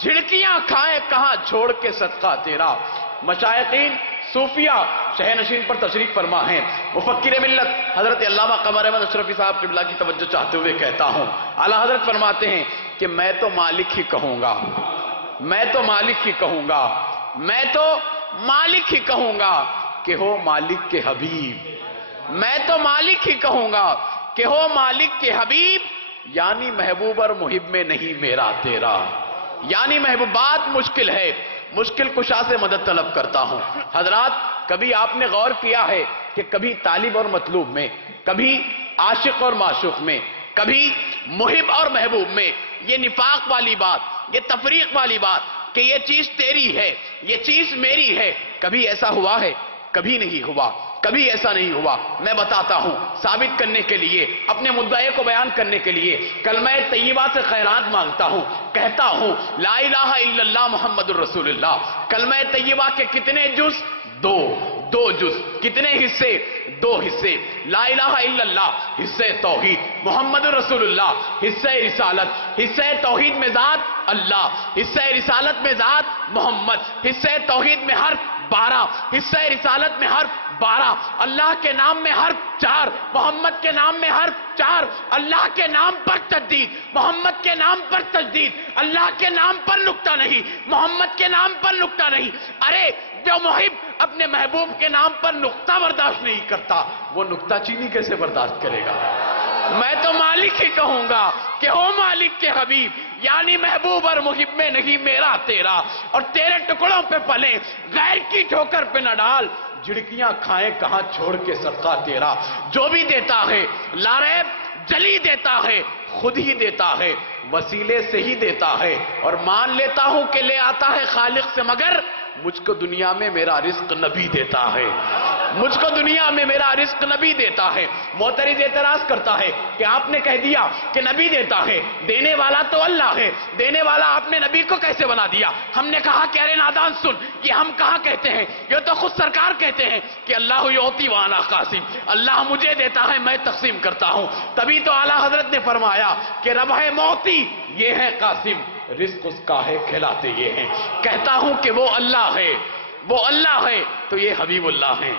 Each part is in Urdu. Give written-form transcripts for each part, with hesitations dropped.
جھڑکیاں کھائے کہاں چھوڑ کے صدقہ تیرا۔ مشائقین صوفیہ شہ نشین پر تشریف فرما ہیں۔ مفکر ملت حضرت علامہ قمر احمد اشرفی صاحب قبلہ کی توجہ چاہتے ہوئے کہتا ہوں، اعلیٰ حضرت فرماتے ہیں کہ میں تو مالک ہی کہوں گا، میں تو مالک ہی کہوں گا، میں تو مالک ہی کہوں گا کہ ہو مالک کے حبیب، میں تو مالک ہی کہوں گا کہ ہو مالک کے حبیب، یعنی محبوب اور محب میں نہیں میرا تیرا۔ یعنی محبوبات مشکل ہے، مشکل کشا سے مدد طلب کرتا ہوں۔ حضرات کبھی آپ نے غور کیا ہے کہ کبھی طالب اور مطلوب میں، کبھی عاشق اور معشوق میں، کبھی محب اور محبوب میں یہ نفاق والی بات، یہ تفریق والی بات کہ یہ چیز تیری ہے، یہ چیز میری ہے، کبھی ایسا ہوا ہے؟ کبھی نہیں ہوا، کبھی ایسا نہیں ہوا۔ میں بتاتا ہوں ثابت کرنے کے لیے، اپنے مدعے کو بیان کرنے کے لیے کلمہ طیبہ سے خیرات مانگتا ہوں، کہتا ہوں لا الہ الا اللہ محمد الرسول اللہ۔ کلمہ طیبہ کے کتنے جز؟ دو جز۔ کتنے حصے؟ 2 حصے۔ لا الہ الا اللہ حصہ توحید، محمد الرسول اللہ حصہ رسالت۔ حصہ توحید میں ذات اللہ، حصہ رسالت میں ذات محمد، حصہ توحید میں حرف 12، حصہ رسالت میں حرف 12، اللہ کے نام میں حرف 4، محمد کے نام میں حرف 4، اللہ کے نام پر تجدید، محمد کے نام پر تجدید، اللہ کے نام پر نکتہ نہیں، محمد کے نام پر نکتہ نہیں۔ ارے جو محب اپنے محبوب کے نام پر نکتہ برداشت نہیں کرتا، وہ نکتہ چینی کیسے برداشت کرے گا؟ میں تو مالک ہی کہوں گا کہ ہو مالک کے حبیب، یعنی محبوب اور محب میں نہیں میرا تیرا، اور تیرے ٹکڑوں پہ پلے غیر کی ٹھوکر پہ نہ ڈال، جھڑکیاں کھائیں کہاں چھوڑ کے صدقہ تیرا۔ جو بھی دیتا ہے لاریب جلی دیتا ہے، خود ہی دیتا ہے، وسیلے سے ہی دیتا ہے، اور مان لیتا ہوں کہ لے آتا ہے خالق سے، مگر مجھ کو دنیا میں میرا رزق نبی دیتا ہے، مجھ کو دنیا میں میرا رزق نبی دیتا ہے۔ معترض اعتراض کرتا ہے کہ آپ نے کہہ دیا کہ نبی دیتا ہے، دینے والا تو اللہ ہے، دینے والا آپ نے نبی کو کیسے بنا دیا؟ ہم نے کہا کہ ارے نادان سن، یہ ہم کہاں کہتے ہیں، یہ تو خود سرکار کہتے ہیں کہ اللہ یعطی وانا قاسم، اللہ مجھے دیتا ہے میں تقسیم کرتا ہوں۔ تبھی تو اعلیٰ حضرت نے فرمایا کہ رب ہے موتی، یہ ہے قاسم، رزق اس کا ہے کھلاتے یہ ہیں۔ کہتا ہوں کہ وہ اللہ ہے، وہ اللہ ہے تو یہ حبیب اللہ ہے،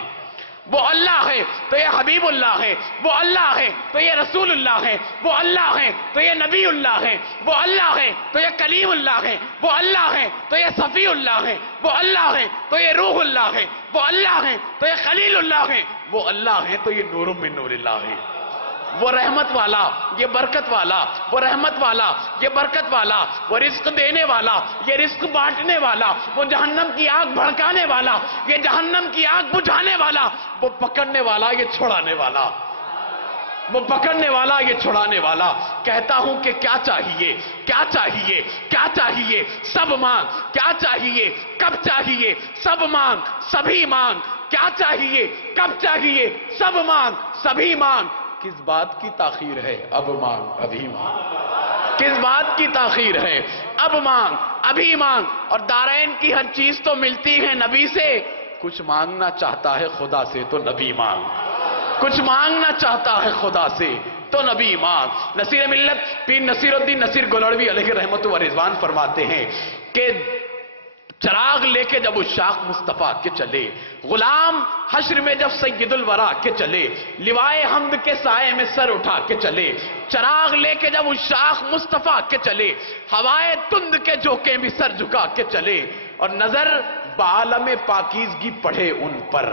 وہ اللہ ہے تو یہ حبیب اللہ ہے، وہ اللہ ہے تو یہ رسول اللہ ہے، وہ اللہ ہے تو یہ نبی اللہ ہے، وہ اللہ ہے تو یہ کلیم اللہ ہے، وہ اللہ ہے تو یہ صفی اللہ ہے، وہ اللہ ہے تو یہ روح اللہ ہے، وہ اللہ ہے تو یہ خلیل اللہ ہے، وہ اللہ ہے تو یہ نور من نور اللہ ہے، وہ رحمت والا، یہ برکت والا، وہ رحمت والا، یہ برکت والا، وہ رزق دینے والا، یہ رزق بانٹنے والا، وہ جہنم کی آگ بھڑکانے والا، یہ جہنم کی آگ بجھانے والا، وہ پکڑنے والا، یہ چھڑانے والا، وہ پکڑنے والا، یہ چھڑانے والا۔ کہتا ہوں کہ کیا چاہیے، کیا چاہیے، کیا چاہیے، سب مانگ، کیا چاہیے، کب چاہیے، سب مانگ، سبھی مانگ، کیا چاہیے، کب چاہیے، سب مانگ، سبھی مانگ۔ کس بات کی تاخیر ہے، اب مانگ ابھی مانگ، کس بات کی تاخیر ہے، اب مانگ ابھی مانگ۔ اور دارین کی ہر چیز تو ملتی ہے نبی سے، کچھ مانگنا چاہتا ہے خدا سے تو نبی مانگ، کچھ مانگنا چاہتا ہے خدا سے تو نبی مانگ۔ نصیر ملت پیر نصیر الدین نصیر گولڑوی علیہ رحمت و رضوان فرماتے ہیں کہ چراغ لے کے جب عشاق مصطفیٰ کے چلے، غلام حشر میں جب سید الورا کے چلے، لوائے حمد کے سائے میں سر اٹھا کے چلے، چراغ لے کے جب عشاق مصطفیٰ کے چلے، ہوائے تند کے جھونکے بھی سر جھکا کے چلے، اور نظر بعالم پاکیزگی پڑھے ان پر،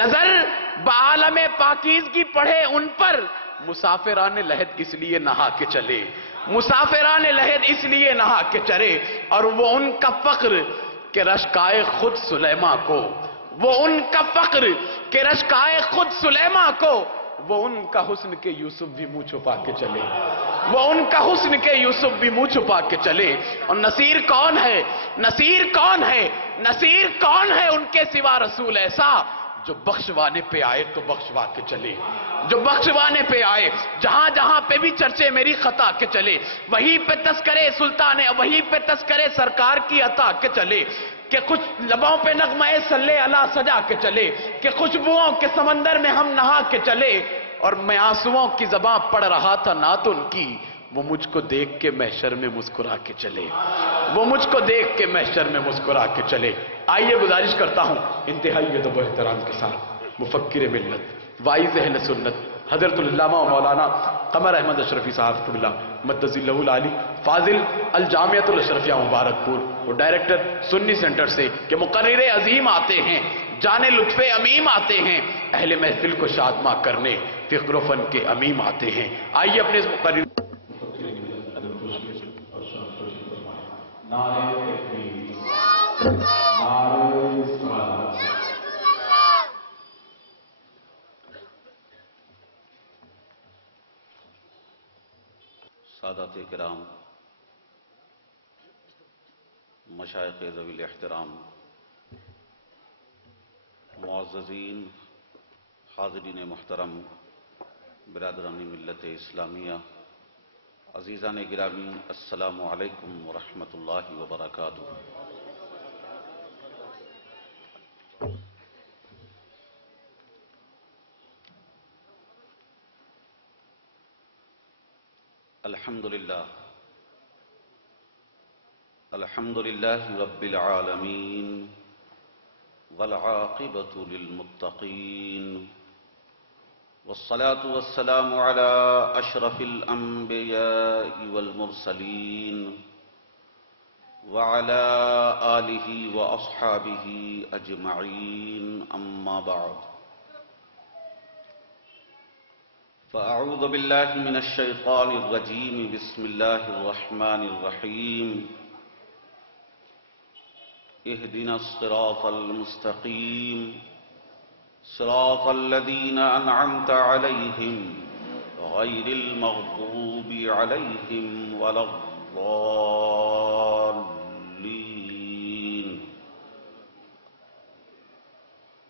نظر بعالم پاکیزگی پڑھے ان پر، مسافران لحد اس لیے نہا کے چلے، مسافران لحد اس لیے نہا کے چلے، اور وہ ان کا فقر کہ رشکائے خود سلیمہ کو، وہ ان کا فقر کہ رشکائے خود سلیمہ کو، وہ ان کا حسن کے یوسف بھی منہ چھپا کے چلے، وہ ان کا حسن کے یوسف بھی منہ چھپا کے چلے۔ اور نصیر کون ہے، نصیر کون ہے، نصیر کون ہے ان کے سوا رسول ایسا جو بخشوانے پہ آئے تو بخشوا کے چلے، جو بخشوانے پہ آئے، جہاں جہاں پہ بھی چرچے میری خطا کے چلے، وہیں پہ تذکرے سلطان، وہیں پہ تذکرے سرکار کی عطا کے چلے، کہ کچھ لبوں پہ نغمہ صلی اللہ سجا کے چلے، کہ خوشبوؤں کے سمندر میں ہم نہا کے چلے، اور میں آنسوؤں کی زباں پڑھ رہا تھا نعت ان کی، وہ مجھ کو دیکھ کے محشر میں مسکرا کے چلے، وہ مجھ کو دیکھ کے محشر میں مسکرا کے چلے۔ آئیے گزارش کرتا ہوں انتہائی ادب و احترام کے ساتھ مفکر ملت، واعظ اہل سنت، حضرت العلامہ و مولانا قمر احمد اشرفی صاحب قبلہ مدظ اللہ العالی، فاضل الجامعۃ الاشرفیہ مبارک پور اور ڈائریکٹر سنی سینٹر سے کہ مقرر عظیم آتے ہیں، جانے لطف امیم آتے ہیں، اہل محفل کو شادماں کرنے فقر و فن کے امیم آتے ہیں۔ آئیے اپنے اس مقرر سادات کرام، مشائخ ذوی الاحترام، معززین، حاضرین محترم، برادران ملت اسلامیہ، عزیزان گرامی، السلام علیکم ورحمۃ اللہ وبرکاتہ۔ الحمد للہ رب العالمین والعاقبۃ للمتقین والصلاة والسلام على اشرف الانبیاء والمرسلین وعلى آلہ واصحابہ اجمعین، اما بعد فأعوذ باللہ من الشیطان الرجیم، بسم اللہ الرحمن الرحیم، اہدنا الصراط المستقیم صراط الذین انعمت علیہم غیر المغضوب علیہم ولا الضالین۔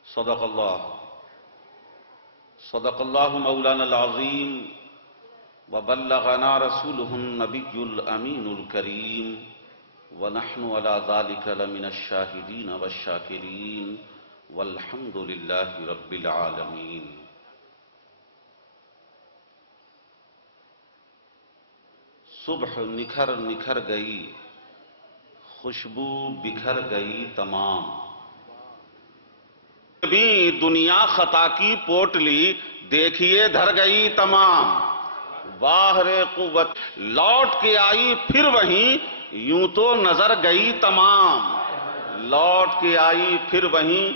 صدق اللہ مولانا العظیم وبلغنا رسولہ النبی الامین الکریم، ونحن على ذلك لمن الشاہدین والشاکرین، والحمد للہ رب العالمین۔ صبح نکھر نکھر گئی، خوشبو بکھر گئی تمام، بھی دنیا خطا کی پوٹلی دیکھیے دھر گئی تمام، واہ رے قوت لوٹ کے آئی پھر وہیں، یوں تو نظر گئی تمام، لوٹ کے آئی پھر وہیں،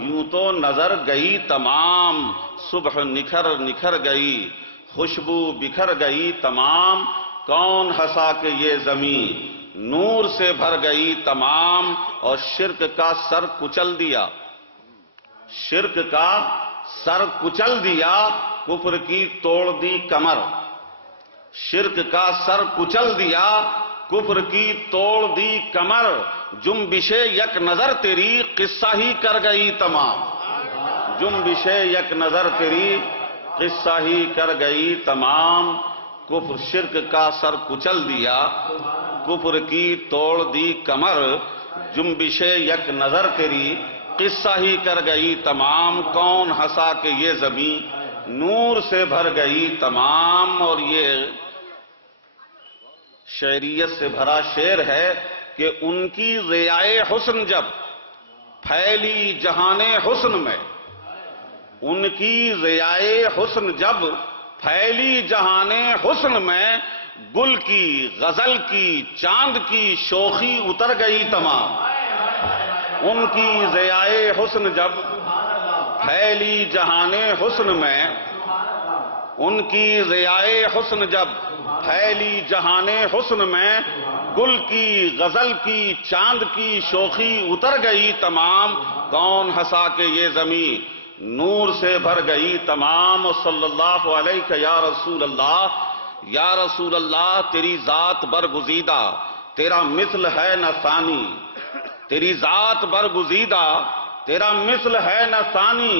یوں تو نظر گئی تمام۔ صبح نکھر نکھر گئی، خوشبو بکھر گئی تمام، کون ہنسا کہ یہ زمین نور سے بھر گئی تمام، اور شرک کا سر کچل دیا، شرک کا سر کچل دیا، کفر کی توڑ دی کمر، شرک کا سر کچل دیا، کفر کی توڑ دی کمر، جنبش یک نظر تیری قصہ ہی کر گئی تمام، جنبش یک نظر تیری قصہ ہی کر گئی تمام، کفر شرک کا سر کچل دیا، کفر کی توڑ دی کمر، جنبش یک نظر تیری قصہ ہی کر گئی تمام، کون ہنسا کہ یہ زمین نور سے بھر گئی تمام۔ اور یہ شعریت سے بھرا شعر ہے کہ ان کی ضیائے حسن جب پھیلی جہان حسن میں، ان کی ضیائے حسن جب پھیلی جہان حسن میں، گل کی غزل کی چاند کی شوخی اتر گئی تمام، ان کی ضیائے حسن جب پھیلی جہان حسن میں، ان کی ضیائے حسن جب پھیلی جہان حسن میں، گل کی غزل کی چاند کی شوخی اتر گئی تمام، کون ہنسا کہ یہ زمین نور سے بھر گئی تمام۔ صلی اللہ علیہ یا رسول اللہ، یا رسول اللہ، تیری ذات برگزیدہ تیرا مثل ہے نہ ثانی، تیری ذات برگزیدہ تیرا مثل ہے نہ ثانی،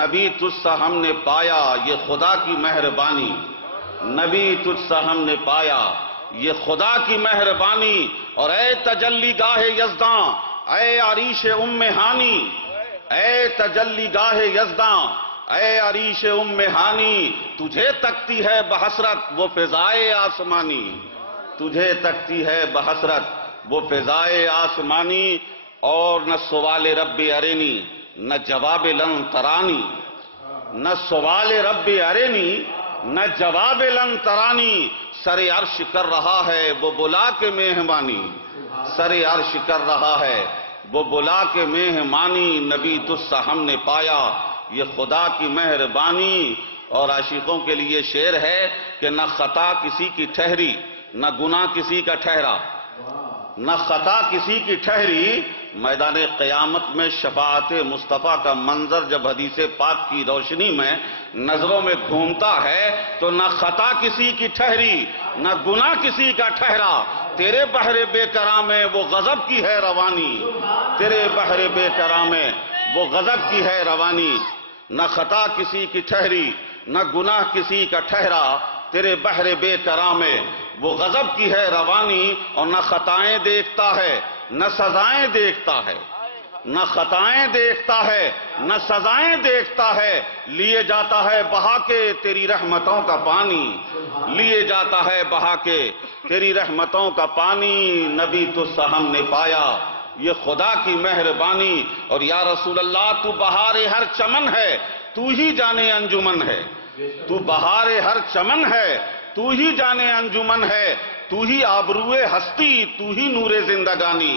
نبی تجھ سا ہم نے پایا یہ خدا کی مہربانی، نبی تجھ سا ہم نے پایا یہ خدا کی مہربانی۔ اور اے تجلی گاہ یزداں، اے عریش ام ہانی، اے تجلی گاہ یزداں، اے عریش ام ہانی، تجھے تکتی ہے بحسرت وہ فضائے آسمانی، تجھے تکتی ہے بحسرت وہ فضائے آسمانی، اور نہ سوال رب ارینی نہ جواب لن ترانی، نہ سوال رب ارینی نہ جواب لن ترانی، سر عرش کر رہا ہے وہ بلا کے مہمانی، سر عرش کر رہا ہے وہ بلا کے مہمانی، نبی تجھ سا ہم نے پایا یہ خدا کی مہربانی۔ اور عاشقوں کے لیے شعر ہے کہ نہ خطا کسی کی ٹھہری نہ گناہ کسی کا ٹھہرا، نہ خطا کسی کی ٹھہری، میدان قیامت میں شفاعت مصطفیٰ کا منظر جب حدیث پاک کی روشنی میں نظروں میں گھومتا ہے تو نہ خطا کسی کی ٹھہری نہ گناہ کسی کا ٹھہرا، تیرے بحر بے کرام میں وہ غضب کی ہے روانی، تیرے بحر بے کرام میں وہ غضب کی ہے روانی، نہ خطا کسی کی ٹھہری نہ گناہ کسی کا ٹھہرا، تیرے بحر بے کرام میں وہ غضب کی ہے روانی، اور نہ خطائیں دیکھتا ہے نہ سزائیں دیکھتا ہے، نہ خطائیں دیکھتا ہے نہ سزائیں دیکھتا ہے، لیے جاتا ہے بہا کے تیری رحمتوں کا پانی، لیے جاتا ہے بہا کے تیری رحمتوں کا پانی، نبی تجھ سا ہم نے پایا یہ خدا کی مہربانی۔ اور یا رسول اللہ تو بہار ہر چمن ہے تو ہی جانے انجمن ہے، تو بہار ہر چمن ہے تو ہی جانے انجمن ہے، تو ہی آبروئے ہستی تو ہی نور زندگانی،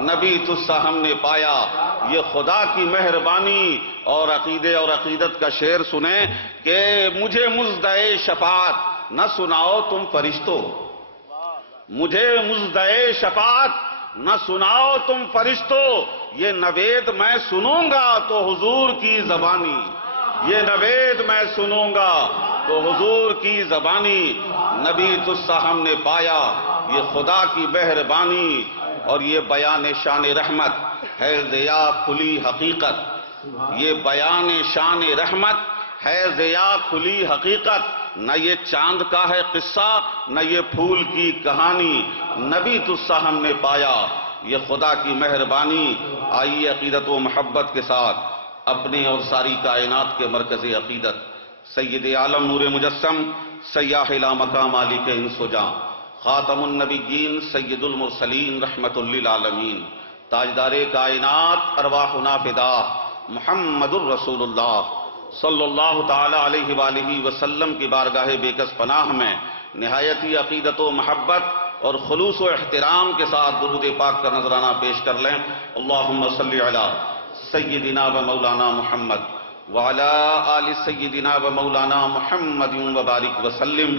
نبی تجھ سا ہم نے پایا یہ خدا کی مہربانی۔ اور عقیدے اور عقیدت کا شعر سنیں کہ مجھے مزدعے شفاعت نہ سناؤ تم فرشتوں، مجھے مزدعے شفاعت نہ سناؤ تم فرشتوں، یہ نوید میں سنوں گا تو حضور کی زبانی، یہ نوید میں سنوں گا تو حضور کی زبانی، نبی تجھ سا ہم نے پایا یہ خدا کی مہربانی۔ اور یہ بیان شان رحمت ہے ضیا کھلی حقیقت، یہ بیان شان رحمت ہے ضیا کھلی حقیقت، نہ یہ چاند کا ہے قصہ نہ یہ پھول کی کہانی، نبی تجھ سا ہم نے پایا یہ خدا کی مہربانی۔ آئیے عقیدت و محبت کے ساتھ اپنے اور ساری کائنات کے مرکز عقیدت سید عالم نور مجسم سیاح لا مقام علی کے انس و جاں خاتم النبیین سید المرسلین رحمت للعالمین تاجدار کائنات ارواحنا فدا محمد الرسول اللہ صلی اللہ تعالی علیہ وآلہ وسلم کی بارگاہ بیکس پناہ میں نہایتی عقیدت و محبت اور خلوص و احترام کے ساتھ درود پاک کا نذرانہ پیش کر لیں۔ اللہم صلی علی سیدنا و مولانا محمد وعلی آل سیدنا و مولانا محمد وبارک وسلم،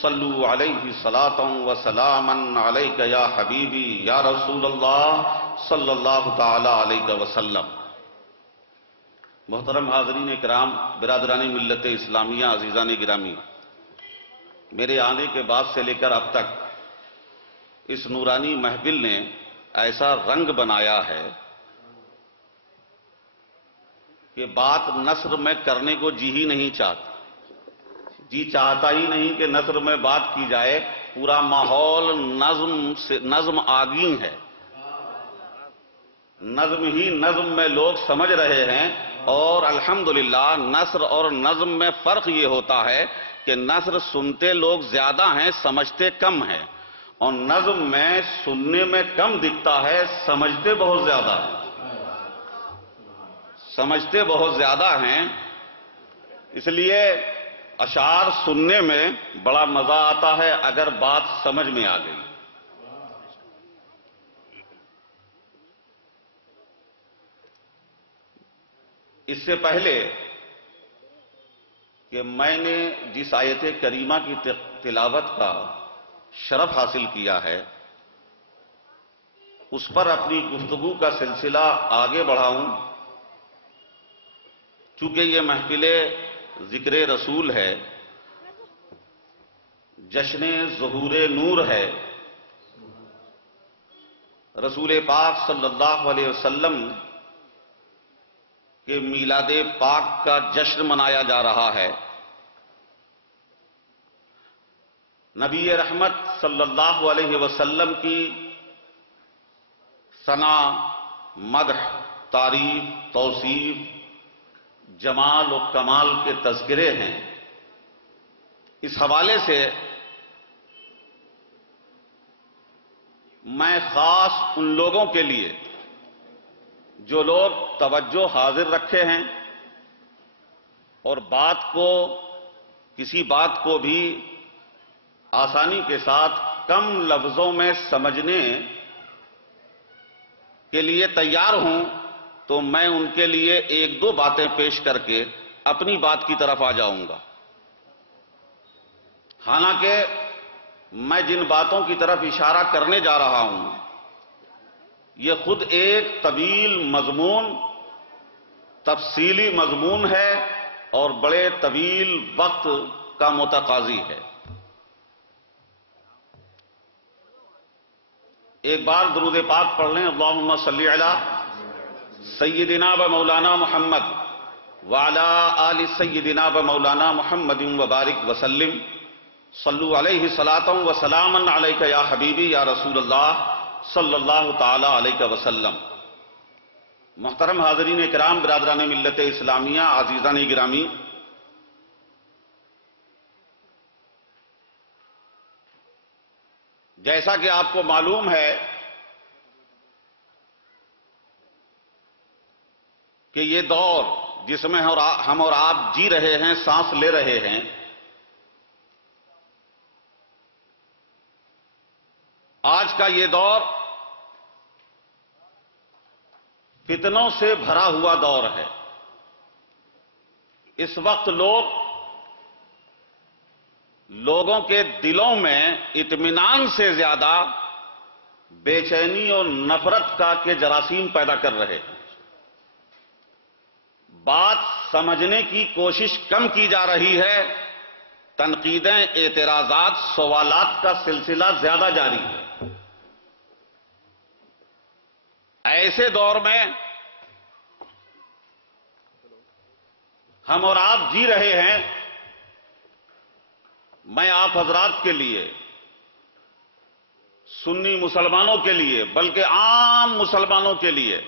صلو علیہ صلاۃ و سلاما علیک یا حبیبی یا رسول اللہ صلی اللہ تعالی علیہ وسلم۔ محترم حاضرین کرام، برادران ملت اسلامیہ، عزیزان گرامی، میرے آنے کے بعد سے لے کر اب تک اس نورانی محفل نے ایسا رنگ بنایا ہے کہ بات نثر میں کرنے کو جی ہی نہیں چاہتا، جی چاہتا ہی نہیں کہ نثر میں بات کی جائے، پورا ماحول نظم آگین ہے، نظم ہی نظم میں لوگ سمجھ رہے ہیں۔ اور الحمدللہ نثر اور نظم میں فرق یہ ہوتا ہے کہ نثر سنتے لوگ زیادہ ہیں، سمجھتے کم ہیں، اور نظم میں سننے میں کم دکھتا ہے، سمجھتے بہت زیادہ ہیں، سمجھتے بہت زیادہ ہیں۔ اس لیے اشعار سننے میں بڑا مزہ آتا ہے اگر بات سمجھ میں آ گئی۔ اس سے پہلے کہ میں نے جس آیت کریمہ کی تلاوت کا شرف حاصل کیا ہے اس پر اپنی گفتگو کا سلسلہ آگے بڑھاؤں، چونکہ یہ محفل ذکر رسول ہے، جشن ظہور نور ہے، رسول پاک صلی اللہ علیہ وسلم کہ میلاد پاک کا جشن منایا جا رہا ہے۔ نبی رحمت صلی اللہ علیہ وسلم کی ثنا، مدح، تعریف، توصیف جمال و کمال کے تذکرے ہیں. اس حوالے سے میں خاص ان لوگوں کے لیے جو لوگ توجہ حاضر رکھے ہیں اور کسی بات کو بھی آسانی کے ساتھ کم لفظوں میں سمجھنے کے لیے تیار ہوں، تو میں ان کے لیے ایک دو باتیں پیش کر کے اپنی بات کی طرف آ جاؤں گا. حالانکہ میں جن باتوں کی طرف اشارہ کرنے جا رہا ہوں یہ خود ایک طویل مضمون، تفصیلی مضمون ہے اور بڑے طویل وقت کا متقاضی ہے. ایک بار درود پاک پڑھ لیں. اللہم صلی علی سیدنا و مولانا محمد وعلی آل سیدنا و مولانا محمد وبارک وسلم. صلو علیہ صلاۃ و سلاما علیک یا حبیبی یا رسول اللہ صلی اللہ تعالی علیہ وسلم. محترم حاضرین کرام، برادران ملت اسلامیہ، عزیزان گرامی، جیسا کہ آپ کو معلوم ہے کہ یہ دور جس میں ہم اور آپ جی رہے ہیں، سانس لے رہے ہیں، آج کا یہ دور فتنوں سے بھرا ہوا دور ہے. اس وقت لوگوں کے دلوں میں اطمینان سے زیادہ بے چینی اور نفرت کے جراثیم پیدا کر رہے ہیں. بات سمجھنے کی کوشش کم کی جا رہی ہے، تنقیدیں، اعتراضات، سوالات کا سلسلہ زیادہ جاری ہے. ایسے دور میں ہم اور آپ جی رہے ہیں. میں آپ حضرات کے لیے، سنی مسلمانوں کے لیے، بلکہ عام مسلمانوں کے لیے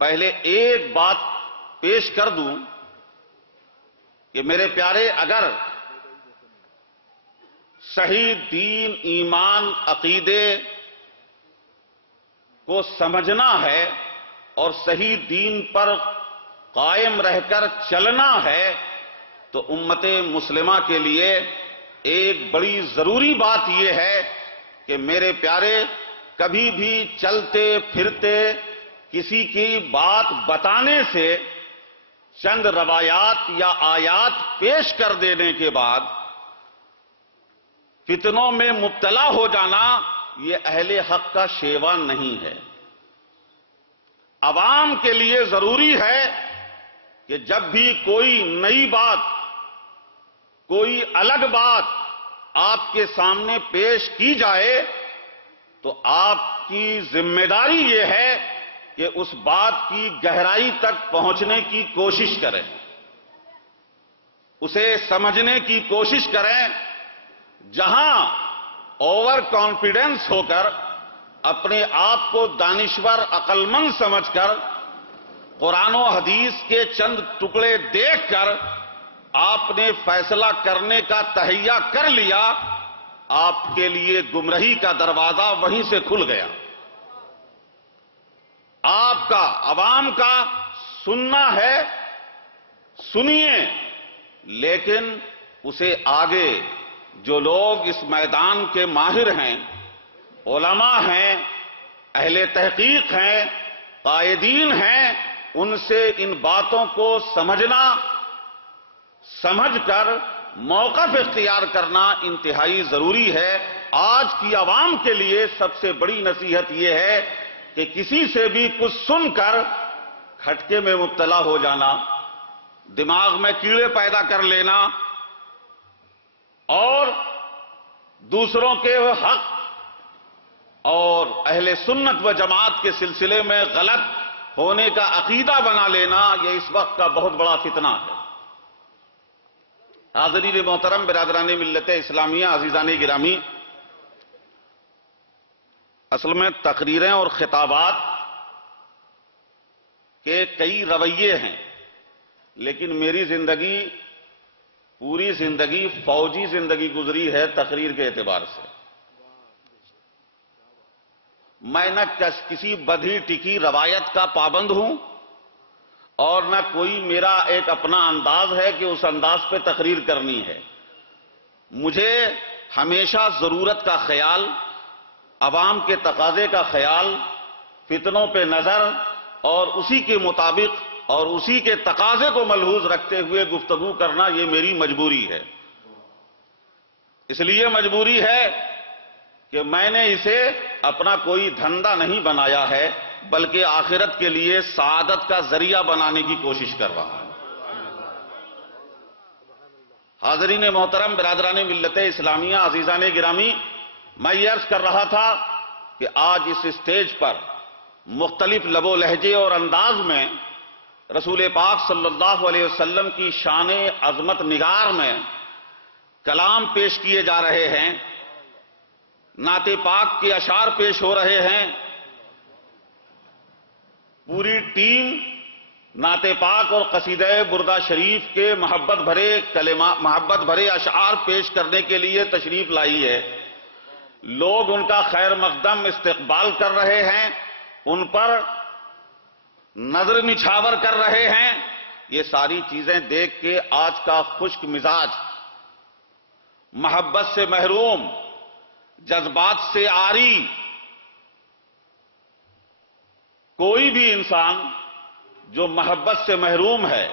پہلے ایک بات پیش کر دوں کہ میرے پیارے، اگر صحیح دین، ایمان، عقیدے کو سمجھنا ہے اور صحیح دین پر قائم رہ کر چلنا ہے تو امت مسلمہ کے لیے ایک بڑی ضروری بات یہ ہے کہ میرے پیارے، کبھی بھی چلتے پھرتے کسی کی بات بتانے سے چند روایات یا آیات پیش کر دینے کے بعد فتنوں میں مبتلا ہو جانا یہ اہل حق کا شیوا نہیں ہے. عوام کے لیے ضروری ہے کہ جب بھی کوئی نئی بات، کوئی الگ بات آپ کے سامنے پیش کی جائے تو آپ کی ذمہ داری یہ ہے کہ اس بات کی گہرائی تک پہنچنے کی کوشش کریں، اسے سمجھنے کی کوشش کریں. جہاں اوور کانفیڈنس ہو کر، اپنے آپ کو دانشور، عقل مند سمجھ کر، قرآن و حدیث کے چند ٹکڑے دیکھ کر آپ نے فیصلہ کرنے کا تہیہ کر لیا، آپ کے لیے گمراہی کا دروازہ وہیں سے کھل گیا. آپ کا، عوام کا سننا ہے، سنیے، لیکن اسے آگے جو لوگ اس میدان کے ماہر ہیں، علماء ہیں، اہل تحقیق ہیں، قائدین ہیں، ان سے ان باتوں کو سمجھنا، سمجھ کر موقف اختیار کرنا انتہائی ضروری ہے. آج کی عوام کے لیے سب سے بڑی نصیحت یہ ہے کہ کسی سے بھی کچھ سن کر کھٹکے میں مبتلا ہو جانا، دماغ میں کیڑے پیدا کر لینا اور دوسروں کے حق اور اہل سنت و جماعت کے سلسلے میں غلط ہونے کا عقیدہ بنا لینا، یہ اس وقت کا بہت بڑا فتنہ ہے. حاضرین محترم، برادران ملت اسلامیہ، عزیزان گرامی، اصل میں تقریریں اور خطابات کے کئی رویے ہیں، لیکن میری زندگی پوری زندگی فوجی زندگی گزری ہے تقریر کے اعتبار سے. میں نہ کسی بدھی ٹکی روایت کا پابند ہوں اور نہ کوئی میرا ایک اپنا انداز ہے کہ اس انداز پہ تقریر کرنی ہے. مجھے ہمیشہ ضرورت کا خیال، عوام کے تقاضے کا خیال، فتنوں پہ نظر اور اسی کے مطابق اور اسی کے تقاضے کو ملحوظ رکھتے ہوئے گفتگو کرنا یہ میری مجبوری ہے. اس لیے مجبوری ہے کہ میں نے اسے اپنا کوئی دھندا نہیں بنایا ہے بلکہ آخرت کے لیے سعادت کا ذریعہ بنانے کی کوشش کر رہا ہوں. حاضرین محترم، برادران ملت اسلامیہ، عزیزان گرامی، میں یہ عرض کر رہا تھا کہ آج اس اسٹیج پر مختلف لب و لہجے اور انداز میں رسول پاک صلی اللہ علیہ وسلم کی شان عظمت نگار میں کلام پیش کیے جا رہے ہیں، نعت پاک کے اشعار پیش ہو رہے ہیں. پوری ٹیم نعت پاک اور قصیدہ بردہ شریف کے محبت بھرے اشعار پیش کرنے کے لیے تشریف لائی ہے. لوگ ان کا خیر مقدم استقبال کر رہے ہیں، ان پر نظر نچھاور کر رہے ہیں. یہ ساری چیزیں دیکھ کے آج کا خشک مزاج، محبت سے محروم، جذبات سے عاری کوئی بھی انسان جو محبت سے محروم ہے،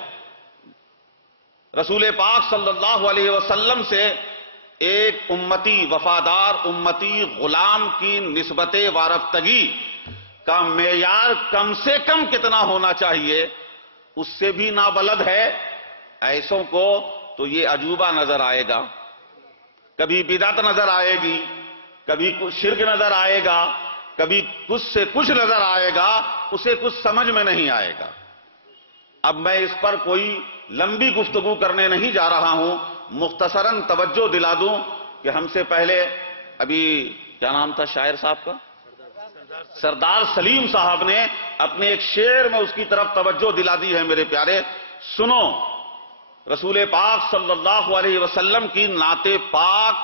رسول پاک صلی اللہ علیہ وسلم سے ایک امتی، وفادار امتی غلام کی نسبت وارفتگی کا معیار کم سے کم کتنا ہونا چاہیے اس سے بھی نابلد ہے. ایسوں کو تو یہ عجوبہ نظر آئے گا، کبھی بدعت نظر آئے گی، کبھی کچھ شرک نظر آئے گا، کبھی کچھ سے کچھ نظر آئے گا، اسے کچھ سمجھ میں نہیں آئے گا. اب میں اس پر کوئی لمبی گفتگو کرنے نہیں جا رہا ہوں، مختصراً توجہ دلا دوں کہ ہم سے پہلے ابھی کیا نام تھا شاعر صاحب کا؟ سردار سلیم صاحب نے اپنے ایک شعر میں اس کی طرف توجہ دلا دی ہے. میرے پیارے سنو، رسول پاک صلی اللہ علیہ وسلم کی نعت پاک،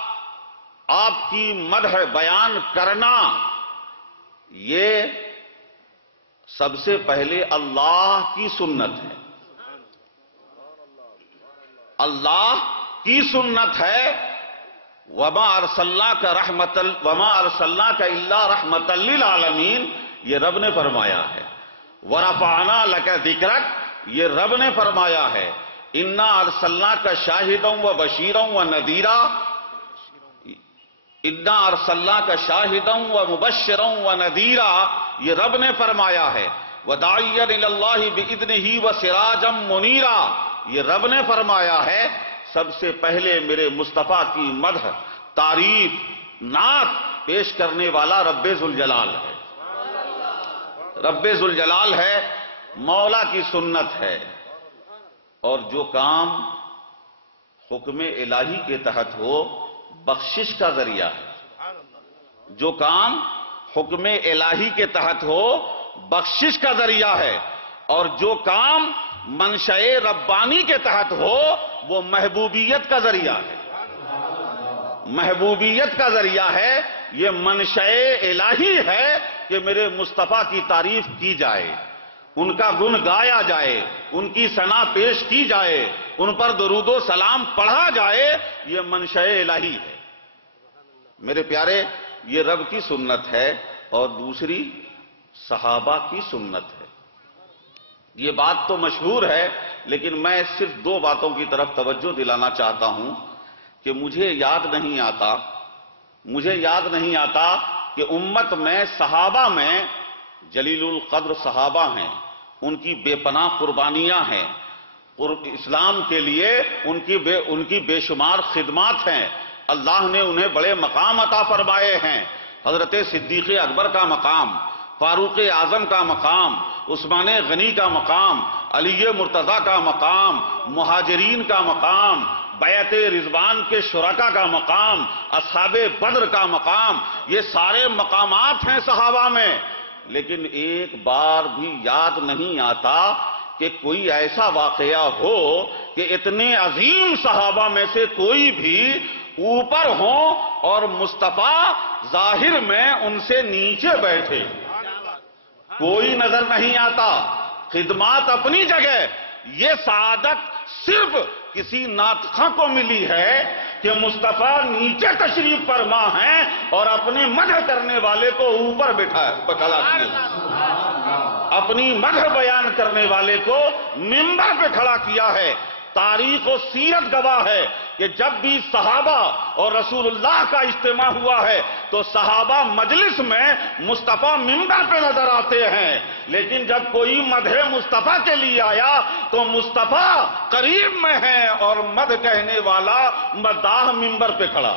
آپ کی مدح بیان کرنا، یہ سب سے پہلے اللہ کی سنت ہے. اللہ کی سنت ہے. وما ارسلناک الا رحمتا للعالمین، یہ رب نے فرمایا ہے. ورفعنا لک ذکرک، یہ رب نے فرمایا ہے. انا ارسلناک شاہدا وبشیرا ونذیرا، انا ارسلناک شاہدا ومبشرا ونذیرا، یہ رب نے فرمایا ہے. وداعیا الی اللہ باذنہ وسراجا منیرا، یہ رب نے فرمایا ہے. سب سے پہلے میرے مصطفیٰ کی مدح، تعریف، نعت پیش کرنے والا رب ذوالجلال ہے. رب ذوالجلال ہے، مولا کی سنت ہے. اور جو کام حکم الہی کے تحت ہو بخشش کا ذریعہ ہے. جو کام حکم الہی کے تحت ہو بخشش کا ذریعہ ہے، اور جو کام منشأ ربانی کے تحت ہو وہ محبوبیت کا ذریعہ ہے. محبوبیت کا ذریعہ ہے. یہ منشأ الہی ہے کہ میرے مصطفیٰ کی تعریف کی جائے، ان کا گن گایا جائے، ان کی ثنا پیش کی جائے، ان پر درود و سلام پڑھا جائے. یہ منشأ الہی ہے. میرے پیارے، یہ رب کی سنت ہے. اور دوسری صحابہ کی سنت ہے. یہ بات تو مشہور ہے، لیکن میں صرف دو باتوں کی طرف توجہ دلانا چاہتا ہوں کہ مجھے یاد نہیں آتا کہ امت میں صحابہ میں جلیل القدر صحابہ ہیں، ان کی بے پناہ قربانیاں ہیں، اسلام کے لیے ان کی بے شمار خدمات ہیں. اللہ نے انہیں بڑے مقام عطا فرمائے ہیں. حضرت صدیق اکبر کا مقام، فاروق اعظم کا مقام، عثمان غنی کا مقام، علی مرتضی کا مقام، مہاجرین کا مقام، بیعت رضوان کے شرکا کا مقام، اصحاب بدر کا مقام، یہ سارے مقامات ہیں صحابہ میں. لیکن ایک بار بھی یاد نہیں آتا کہ کوئی ایسا واقعہ ہو کہ اتنے عظیم صحابہ میں سے کوئی بھی اوپر ہوں اور مصطفیٰ ظاہر میں ان سے نیچے بیٹھے. کوئی نظر نہیں آتا. خدمات اپنی جگہ. یہ سعادت صرف کسی ناطخواں کو ملی ہے کہ مصطفیٰ نیچے تشریف فرما ہیں اور اپنے مدح کرنے والے کو اوپر کھڑا کیا. اپنی مدح بیان کرنے والے کو منبر پہ کھڑا کیا ہے. تاریخ و سیرت گواہ ہے کہ جب بھی صحابہ اور رسول اللہ کا اجتماع ہوا ہے تو صحابہ مجلس میں مصطفیٰ منبر پہ نظر آتے ہیں، لیکن جب کوئی مدح مصطفیٰ کے لیے آیا تو مصطفیٰ قریب میں ہے اور مدح کہنے والا مداح منبر پہ کھڑا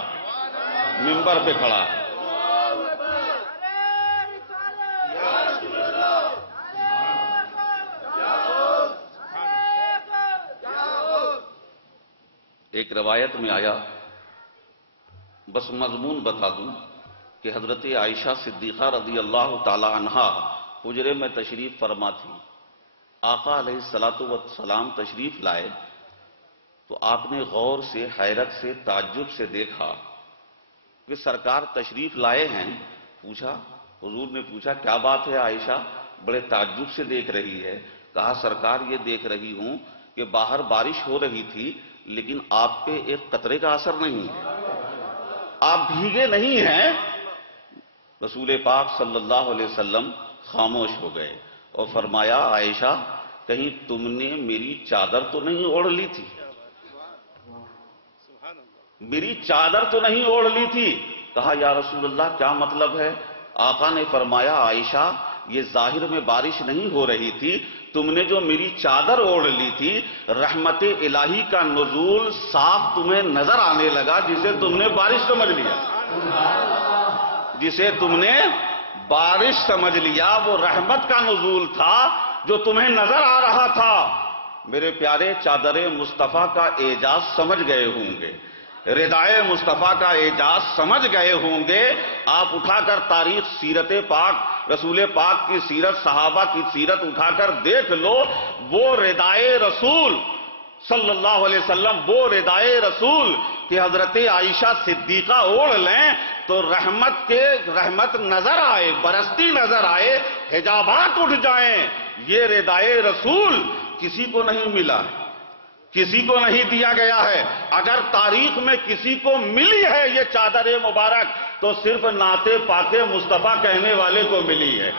ہے. ایک روایت میں آیا، بس مضمون بتا دوں کہ حضرت عائشہ صدیقہ رضی اللہ تعالی عنہا حجرے میں تشریف فرما تھی. آقا علیہ الصلوۃ والسلام تشریف لائے تو آپ نے غور سے، حیرت سے، تعجب سے دیکھا کہ سرکار تشریف لائے ہیں. حضور نے پوچھا کیا بات ہے عائشہ، بڑے تعجب سے دیکھ رہی ہے. کہا سرکار یہ دیکھ رہی ہوں کہ باہر بارش ہو رہی تھی لیکن آپ پہ ایک قطرے کا اثر نہیں ہے، آپ بھیگے نہیں ہیں. رسول پاک صلی اللہ علیہ وسلم خاموش ہو گئے اور فرمایا عائشہ کہیں تم نے میری چادر تو نہیں اوڑھ لی تھی؟ میری چادر تو نہیں اوڑھ لی تھی؟ کہا یا رسول اللہ کیا مطلب ہے؟ آقا نے فرمایا عائشہ یہ ظاہر میں بارش نہیں ہو رہی تھی، تم نے جو میری چادر اوڑھ لی تھی رحمت الہی کا نزول صاف تمہیں نظر آنے لگا، جسے تم نے بارش سمجھ لیا، وہ رحمت کا نزول تھا جو تمہیں نظر آ رہا تھا. میرے پیارے چادر مصطفیٰ کا اعجاز سمجھ گئے ہوں گے، ردائے مصطفیٰ کا اعجاز سمجھ گئے ہوں گے. آپ اٹھا کر تاریخ، سیرت پاک، رسول پاک کی سیرت، صحابہ کی سیرت اٹھا کر دیکھ لو. وہ ردائے رسول صلی اللہ علیہ وسلم، وہ ردائے رسول کہ حضرت عائشہ صدیقہ اوڑھ لیں تو رحمت نظر آئے، برستی نظر آئے، حجابات اٹھ جائیں. یہ ردائے رسول کسی کو نہیں ملا، کسی کو نہیں دیا گیا ہے. اگر تاریخ میں کسی کو ملی ہے یہ چادر مبارک تو صرف نعت پاک مصطفیٰ کہنے والے کو ملی ہے،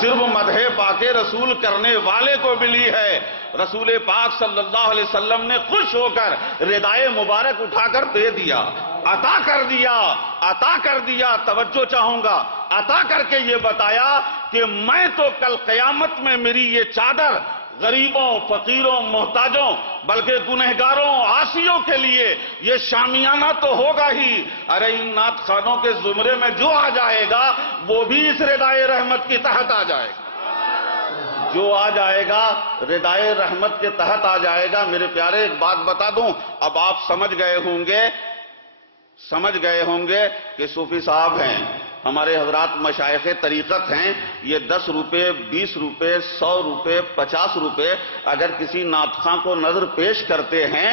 صرف مدح پاک رسول کرنے والے کو ملی ہے. رسول پاک صلی اللہ علیہ وسلم نے خوش ہو کر ردائے مبارک اٹھا کر دے دیا، عطا کر دیا. توجہ چاہوں گا، عطا کر کے یہ بتایا کہ میں تو کل قیامت میں میری یہ چادر غریبوں، فقیروں، محتاجوں، بلکہ گنہگاروں، عاصیوں کے لیے یہ شامیانہ تو ہوگا ہی. ارے ان نعت خوانوں کے زمرے میں جو آ جائے گا وہ بھی اس ردائے رحمت کے تحت آ جائے گا، جو آ جائے گا ردائے رحمت کے تحت آ جائے گا. میرے پیارے ایک بات بتا دوں، اب آپ سمجھ گئے ہوں گے کہ صوفی صاحب ہیں، ہمارے حضرات مشائخ طریقت ہیں. یہ 10 روپے، 20 روپے، 100 روپے، 50 روپے اگر کسی ناطخواں کو نظر پیش کرتے ہیں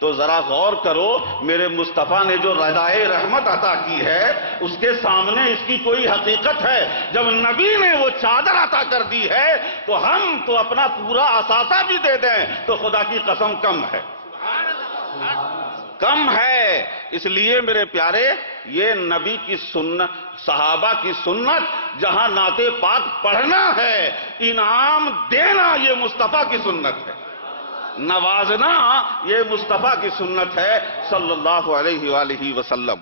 تو ذرا غور کرو، میرے مصطفیٰ نے جو ردائے رحمت عطا کی ہے اس کے سامنے اس کی کوئی حقیقت ہے؟ جب نبی نے وہ چادر عطا کر دی ہے تو ہم تو اپنا پورا اثاثہ بھی دے دیں تو خدا کی قسم کم ہے. اس لیے میرے پیارے یہ نبی کی سنت، صحابہ کی سنت، جہاں نعت پاک پڑھنا ہے، انعام دینا یہ مصطفیٰ کی سنت ہے، نوازنا یہ مصطفیٰ کی سنت ہے صلی اللہ علیہ وآلہ وسلم.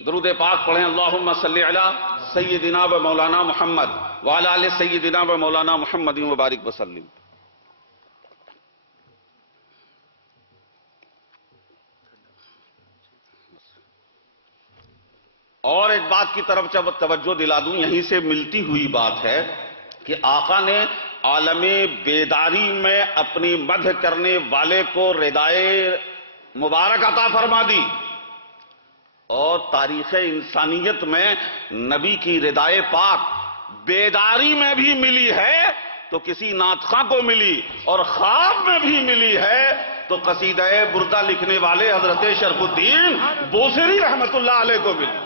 درود پاک پڑھیں. اللہم صلی علی سیدنا و مولانا محمد وعلی آل سیدنا و مولانا محمد وبارک وسلم. اور ایک بات کی طرف توجہ دلا دوں، یہیں سے ملتی ہوئی بات ہے کہ آقا نے عالم بیداری میں اپنی مدح کرنے والے کو ردائے مبارک عطا فرما دی، اور تاریخ انسانیت میں نبی کی ردائے پاک، بیداری میں بھی ملی ہے تو کسی ناطخواں کو ملی، اور خواب میں بھی ملی ہے تو قصیدہ بردہ لکھنے والے حضرت شرف الدین بوصیری رحمت اللہ علیہ کو ملی۔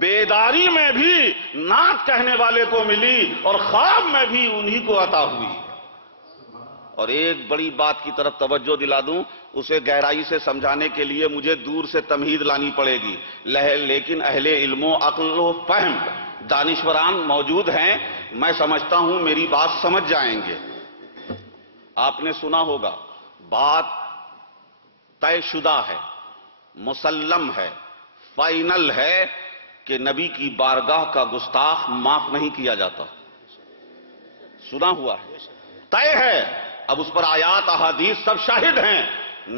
بیداری میں بھی نعت کہنے والے کو ملی اور خواب میں بھی انہی کو عطا ہوئی۔ اور ایک بڑی بات کی طرف توجہ دلا دوں، اسے گہرائی سے سمجھانے کے لیے مجھے دور سے تمہید لانی پڑے گی، لیکن اہل علم و عقل و فہم دانشوران موجود ہیں، میں سمجھتا ہوں میری بات سمجھ جائیں گے۔ آپ نے سنا ہوگا، بات طے شدہ ہے، مسلم ہے، فائنل ہے کہ نبی کی بارگاہ کا گستاخ معاف نہیں کیا جاتا۔ سنا ہوا ہے، طے ہے، اب اس پر آیات احادیث سب شاہد ہیں۔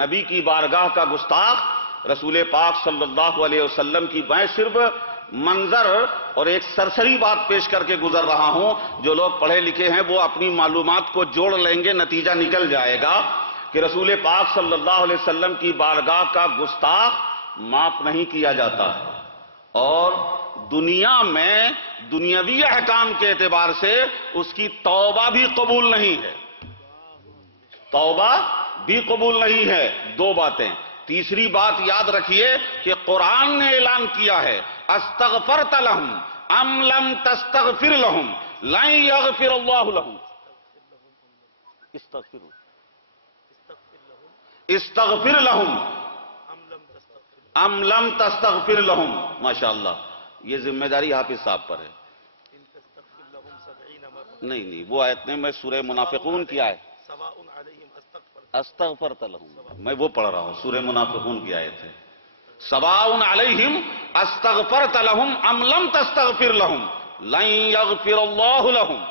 نبی کی بارگاہ کا گستاخ رسول پاک صلی اللہ علیہ وسلم کی، میں صرف منظر اور ایک سرسری بات پیش کر کے گزر رہا ہوں، جو لوگ پڑھے لکھے ہیں وہ اپنی معلومات کو جوڑ لیں گے، نتیجہ نکل جائے گا کہ رسول پاک صلی اللہ علیہ وسلم کی بارگاہ کا گستاخ معاف نہیں کیا جاتا ہے، اور دنیا میں دنیاوی احکام کے اعتبار سے اس کی توبہ بھی قبول نہیں ہے، توبہ بھی قبول نہیں ہے۔ دو باتیں۔ تیسری بات یاد رکھیے کہ قرآن نے اعلان کیا ہے، استغفرت لہم ام لم تستغفر لہم لن یغفر اللہ لہم، استغفر لہم ام لم تستغفر لہم۔ ماشاءاللہ، یہ ذمہ داری حافظ صاحب پر ہے۔ نہیں، وہ آیت نے، میں سورہ منافقون کی آیت استغفرت لہم، میں وہ پڑھ رہا ہوں، سورہ منافقون کی آیت ہے، سواء علیہم استغفرت لہم ام لم تستغفر لہم لن یغفر اللہ لہم۔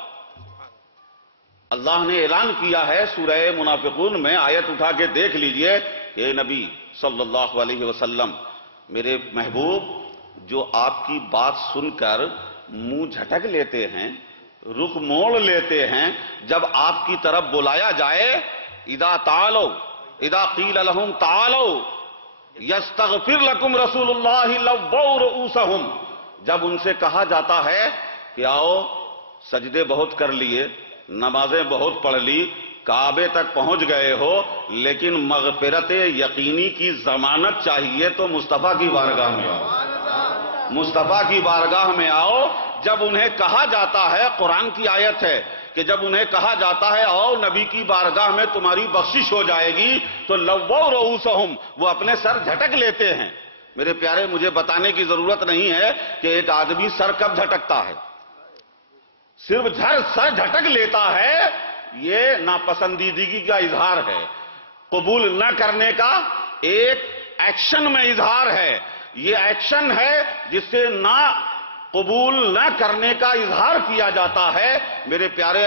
اللہ نے اعلان کیا ہے سورہ منافقون میں، آیت اٹھا کے دیکھ لیجئے کہ اے نبی صلی اللہ علیہ وسلم، میرے محبوب، جو آپ کی بات سن کر منہ جھٹک لیتے ہیں، رخ موڑ لیتے ہیں، جب آپ کی طرف بلایا جائے، اذا قیل لہم تعالوا یستغفر لکم رسول اللہ لووا رؤوسہم، جب ان سے کہا جاتا ہے کہ آؤ، سجدے بہت کر لیے، نمازیں بہت پڑھ لی، کعبے تک پہنچ گئے ہو، لیکن مغفرت یقینی کی ضمانت چاہیے تو مصطفیٰ کی بارگاہ میں آؤ، مصطفیٰ کی بارگاہ میں آؤ۔ جب انہیں کہا جاتا ہے، قرآن کی آیت ہے کہ جب انہیں کہا جاتا ہے آؤ نبی کی بارگاہ میں تمہاری بخشش ہو جائے گی، تو لووا رؤوسہم، وہ اپنے سر جھٹک لیتے ہیں۔ میرے پیارے، مجھے بتانے کی ضرورت نہیں ہے کہ ایک آدمی سر کب جھٹکتا ہے، صرف سر جھٹک لیتا ہے، یہ ناپسندیدگی کا اظہار ہے، قبول نہ کرنے کا ایک ایکشن میں اظہار ہے۔ یہ ایکشن ہے جس سے نہ قبول نہ کرنے کا اظہار کیا جاتا ہے۔ میرے پیارے،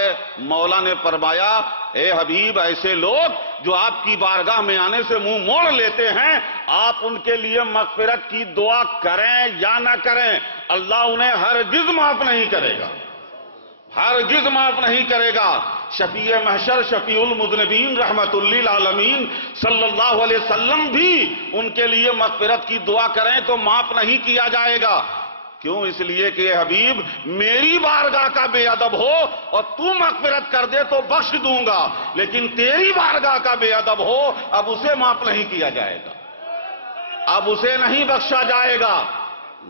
مولا نے فرمایا، اے حبیب، ایسے لوگ جو آپ کی بارگاہ میں آنے سے منہ موڑ لیتے ہیں، آپ ان کے لیے مغفرت کی دعا کریں یا نہ کریں، اللہ انہیں ہرگز معاف نہیں کرے گا، ہرگز معاف نہیں کرے گا۔ شفیع محشر، شفیع المذنبین رحمت للعالمین صلی اللہ علیہ وسلم بھی ان کے لیے مغفرت کی دعا کریں تو معاف نہیں کیا جائے گا۔ کیوں؟ اس لیے کہ اے حبیب، میری بارگاہ کا بے ادب ہو اور تو مغفرت کر دے تو بخش دوں گا، لیکن تیری بارگاہ کا بے ادب ہو، اب اسے معاف نہیں کیا جائے گا، اب اسے نہیں بخشا جائے گا،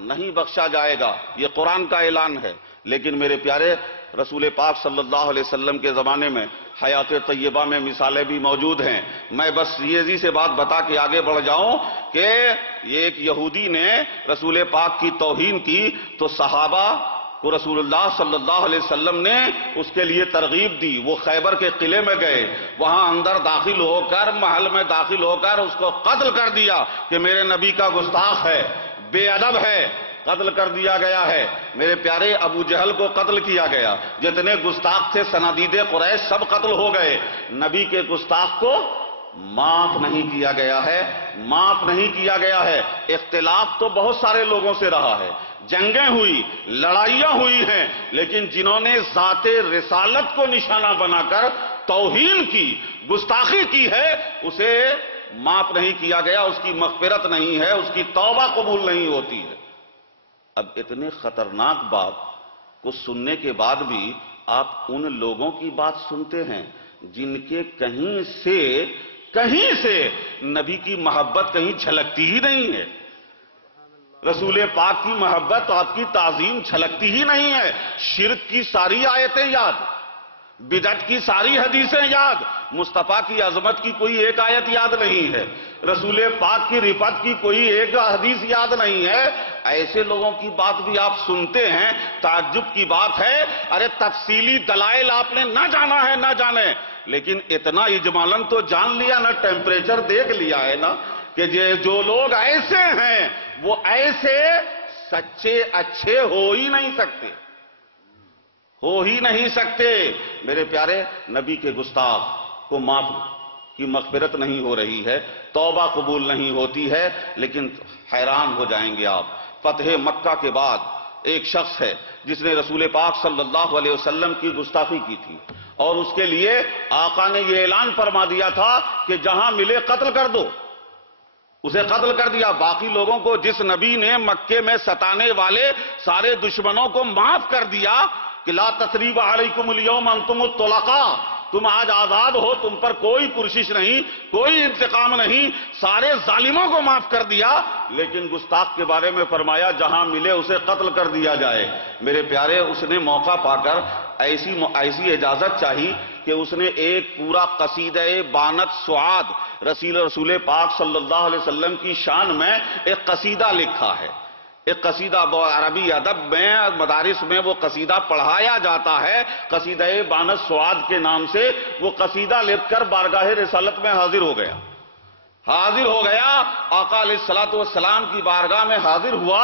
نہیں بخشا جائے گا۔ یہ قرآن کا اعلان ہے۔ لیکن میرے پیارے، رسول پاک صلی اللہ علیہ وسلم کے زمانے میں حیات طیبہ میں مثالیں بھی موجود ہیں۔ میں بس یہ سے بات بتا کے آگے بڑھ جاؤں کہ یہ ایک یہودی نے رسول پاک کی توہین کی تو صحابہ کو رسول اللہ صلی اللہ علیہ وسلم نے اس کے لیے ترغیب دی۔ وہ خیبر کے قلعے میں گئے، وہاں اندر داخل ہو کر، محل میں داخل ہو کر اس کو قتل کر دیا کہ میرے نبی کا گستاخ ہے، بے ادب ہے، قتل کر دیا گیا ہے۔ میرے پیارے، ابو جہل کو قتل کیا گیا، جتنے گستاخ تھے صنادید قریش سب قتل ہو گئے، نبی کے گستاخ کو معاف نہیں کیا گیا ہے، معاف نہیں کیا گیا ہے۔ اختلاف تو بہت سارے لوگوں سے رہا ہے، جنگیں ہوئی، لڑائیاں ہوئی ہیں، لیکن جنہوں نے ذات رسالت کو نشانہ بنا کر توہین کی، گستاخی کی ہے، اسے معاف نہیں کیا گیا، اس کی مغفرت نہیں ہے، اس کی توبہ قبول نہیں ہوتی ہے۔ اب اتنے خطرناک بات کو سننے کے بعد بھی آپ ان لوگوں کی بات سنتے ہیں جن کے کہیں سے نبی کی محبت کہیں جھلکتی ہی نہیں ہے، رسول پاک کی محبت آپ کی تعظیم چھلکتی ہی نہیں ہے، شرک کی ساری آیتیں یاد، بدعت کی ساری حدیثیں یاد، مصطفیٰ کی عظمت کی کوئی ایک آیت یاد نہیں ہے، رسول پاک کی رفعت کی کوئی ایک حدیث یاد نہیں ہے، ایسے لوگوں کی بات بھی آپ سنتے ہیں، تعجب کی بات ہے۔ ارے تفصیلی دلائل آپ نے نہ جانا ہے نہ جانے، لیکن اتنا اجمالاً تو جان لیا نا، ٹیمپریچر دیکھ لیا ہے نا کہ جو لوگ ایسے ہیں وہ ایسے سچے اچھے ہو ہی نہیں سکتے۔ میرے پیارے، نبی کے گستاخ کو معاف کی مغفرت نہیں ہو رہی ہے، توبہ قبول نہیں ہوتی ہے، لیکن حیران ہو جائیں گے آپ۔ فتح مکہ کے بعد ایک شخص ہے جس نے رسول پاک صلی اللہ علیہ وسلم کی گستاخی کی تھی، اور اس کے لیے آقا نے یہ اعلان فرما دیا تھا کہ جہاں ملے قتل کر دو، اسے قتل کر دیا۔ باقی لوگوں کو جس نبی نے مکے میں ستانے والے سارے دشمنوں کو معاف کر دیا کہ لا تثریب علیکم اليوم انتم الطلقاء، تم آج آزاد ہو، تم پر کوئی پرشش نہیں، کوئی انتقام نہیں، سارے ظالموں کو معاف کر دیا، لیکن گستاخ کے بارے میں فرمایا جہاں ملے اسے قتل کر دیا جائے۔ میرے پیارے، اس نے موقع پا کر ایسی اجازت چاہی کہ اس نے ایک پورا قصیدہ بانت سعاد رسول پاک صلی اللہ علیہ وسلم کی شان میں ایک قصیدہ لکھا ہے۔ ایک قصیدہ عربی ادب میں مدارس میں وہ قصیدہ پڑھایا جاتا ہے، قصیدہ بانت سعاد کے نام سے وہ قصیدہ لکھ کر بارگاہ رسالت میں حاضر ہو گیا۔ آقا علیہ الصلوۃ والسلام کی بارگاہ میں حاضر ہوا،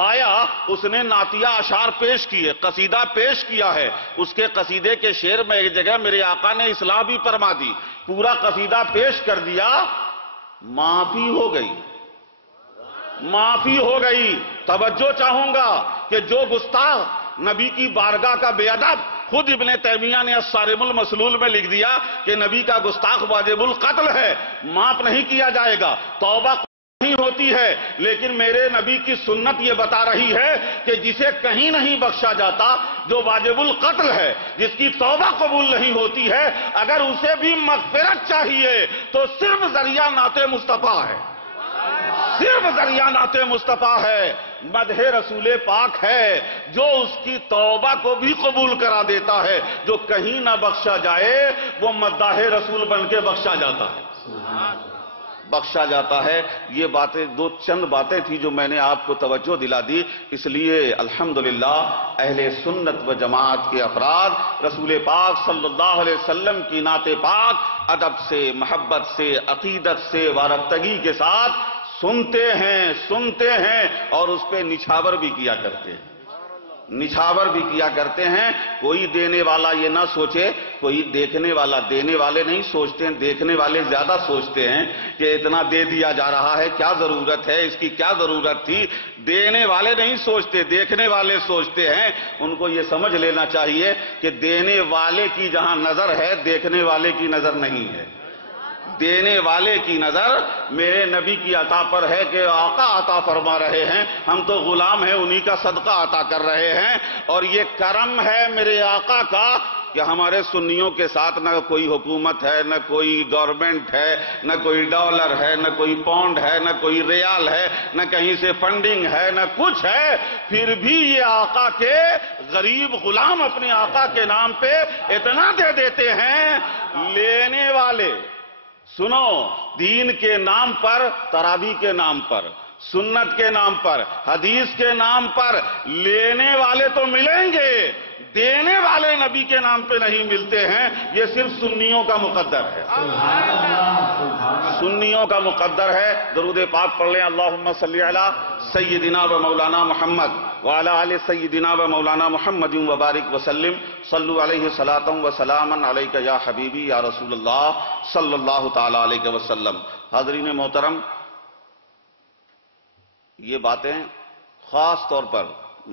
آیا، اس نے نعتیہ اشعار پیش کیے، قصیدہ پیش کیا ہے۔ اس کے قصیدے کے شعر میں ایک جگہ میرے آقا نے اصلاح بھی فرما دی، پورا قصیدہ پیش کر دیا، معافی ہو گئی۔ توجہ چاہوں گا کہ جو گستاخ نبی کی بارگاہ کا بے ادب، خود ابن تیمیہ نے الصارم المسلول میں لکھ دیا کہ نبی کا گستاخ واجب القتل ہے، معاف نہیں کیا جائے گا، توبہ نہیں ہوتی ہے۔ لیکن میرے نبی کی سنت یہ بتا رہی ہے کہ جسے کہیں نہیں بخشا جاتا، جو واجب القتل ہے، جس کی توبہ قبول نہیں ہوتی ہے، اگر اسے بھی مغفرت چاہیے تو صرف ذریعہ نعت مصطفیٰ ہے، صرف ذریعہ نعت مصطفیٰ ہے، مدح رسول پاک ہے، جو اس کی توبہ کو بھی قبول کرا دیتا ہے۔ جو کہیں نہ بخشا جائے وہ مداح رسول بن کے بخشا جاتا ہے۔ یہ باتیں چند باتیں تھی جو میں نے آپ کو توجہ دلا دی، اس لیے الحمدللہ اہل سنت و جماعت کے افراد رسول پاک صلی اللہ علیہ وسلم کی نعت پاک ادب سے، محبت سے، عقیدت سے، وارفتگی کے ساتھ سنتے ہیں اور اس پہ نچھاور بھی کیا کرتے ہیں۔ کوئی دینے والا یہ نہ سوچے، کوئی دیکھنے والا، دینے والے نہیں سوچتے ہیں، دیکھنے والے زیادہ سوچتے ہیں کہ اتنا دے دیا جا رہا ہے، کیا ضرورت ہے، اس کی کیا ضرورت تھی۔ دینے والے نہیں سوچتے، دیکھنے والے سوچتے ہیں۔ ان کو یہ سمجھ لینا چاہیے کہ دینے والے کی جہاں نظر ہے، دیکھنے والے کی نظر نہیں ہے۔ دینے والے کی نظر میرے نبی کی عطا پر ہے کہ آقا عطا فرما رہے ہیں، ہم تو غلام ہیں، انہی کا صدقہ عطا کر رہے ہیں۔ اور یہ کرم ہے میرے آقا کا کہ ہمارے سنیوں کے ساتھ نہ کوئی حکومت ہے، نہ کوئی گورنمنٹ ہے، نہ کوئی ڈالر ہے، نہ کوئی پاؤنڈ ہے، نہ کوئی ریال ہے، نہ کہیں سے فنڈنگ ہے، نہ کچھ ہے، پھر بھی یہ آقا کے غریب غلام اپنے آقا کے نام پہ اتنا دے دیتے ہیں۔ لینے والے، سنو، دین کے نام پر، تراویح کے نام پر، سنت کے نام پر، حدیث کے نام پر لینے والے تو ملیں گے، دینے والے نبی کے نام پہ نہیں ملتے ہیں۔ یہ صرف سنیوں کا مقدر ہے، سنیوں کا مقدر ہے۔ درود پاک پڑھ لیں، اللہم صلی علی سیدنا و مولانا محمد وعلی آل سیدنا و مولانا محمد وبارک وسلم، صلو علیہ صلاۃ و سلاما علیک یا حبیبی یا رسول اللہ صلی اللہ تعالی علیہ وسلم۔ حاضرین محترم، یہ باتیں خاص طور پر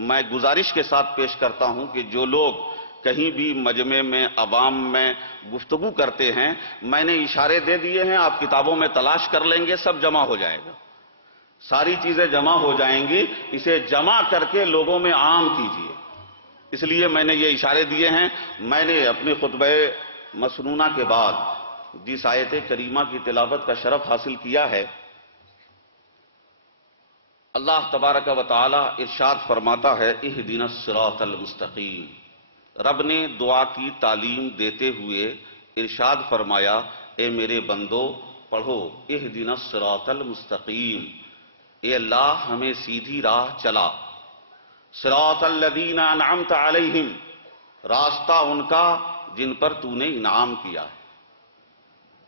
میں گزارش کے ساتھ پیش کرتا ہوں کہ جو لوگ کہیں بھی مجمع میں، عوام میں گفتگو کرتے ہیں، میں نے اشارے دے دیے ہیں، آپ کتابوں میں تلاش کر لیں گے، سب جمع ہو جائے گا۔ ساری چیزیں جمع ہو جائیں گی، اسے جمع کر کے لوگوں میں عام کیجیے۔ اس لیے میں نے یہ اشارے دیے ہیں۔ میں نے اپنے خطبہ مسنونہ کے بعد جس آیت کریمہ کی تلاوت کا شرف حاصل کیا ہے، اللہ تبارک و تعالی ارشاد فرماتا ہے اہدنا الصراط المستقیم۔ رب نے دعا کی تعلیم دیتے ہوئے ارشاد فرمایا اے میرے بندو پڑھو اہدنا الصراط المستقیم، اے اللہ ہمیں سیدھی راہ چلا۔ صراط الذین انعمت علیہم، راستہ ان کا جن پر تو نے انعام کیا ہے،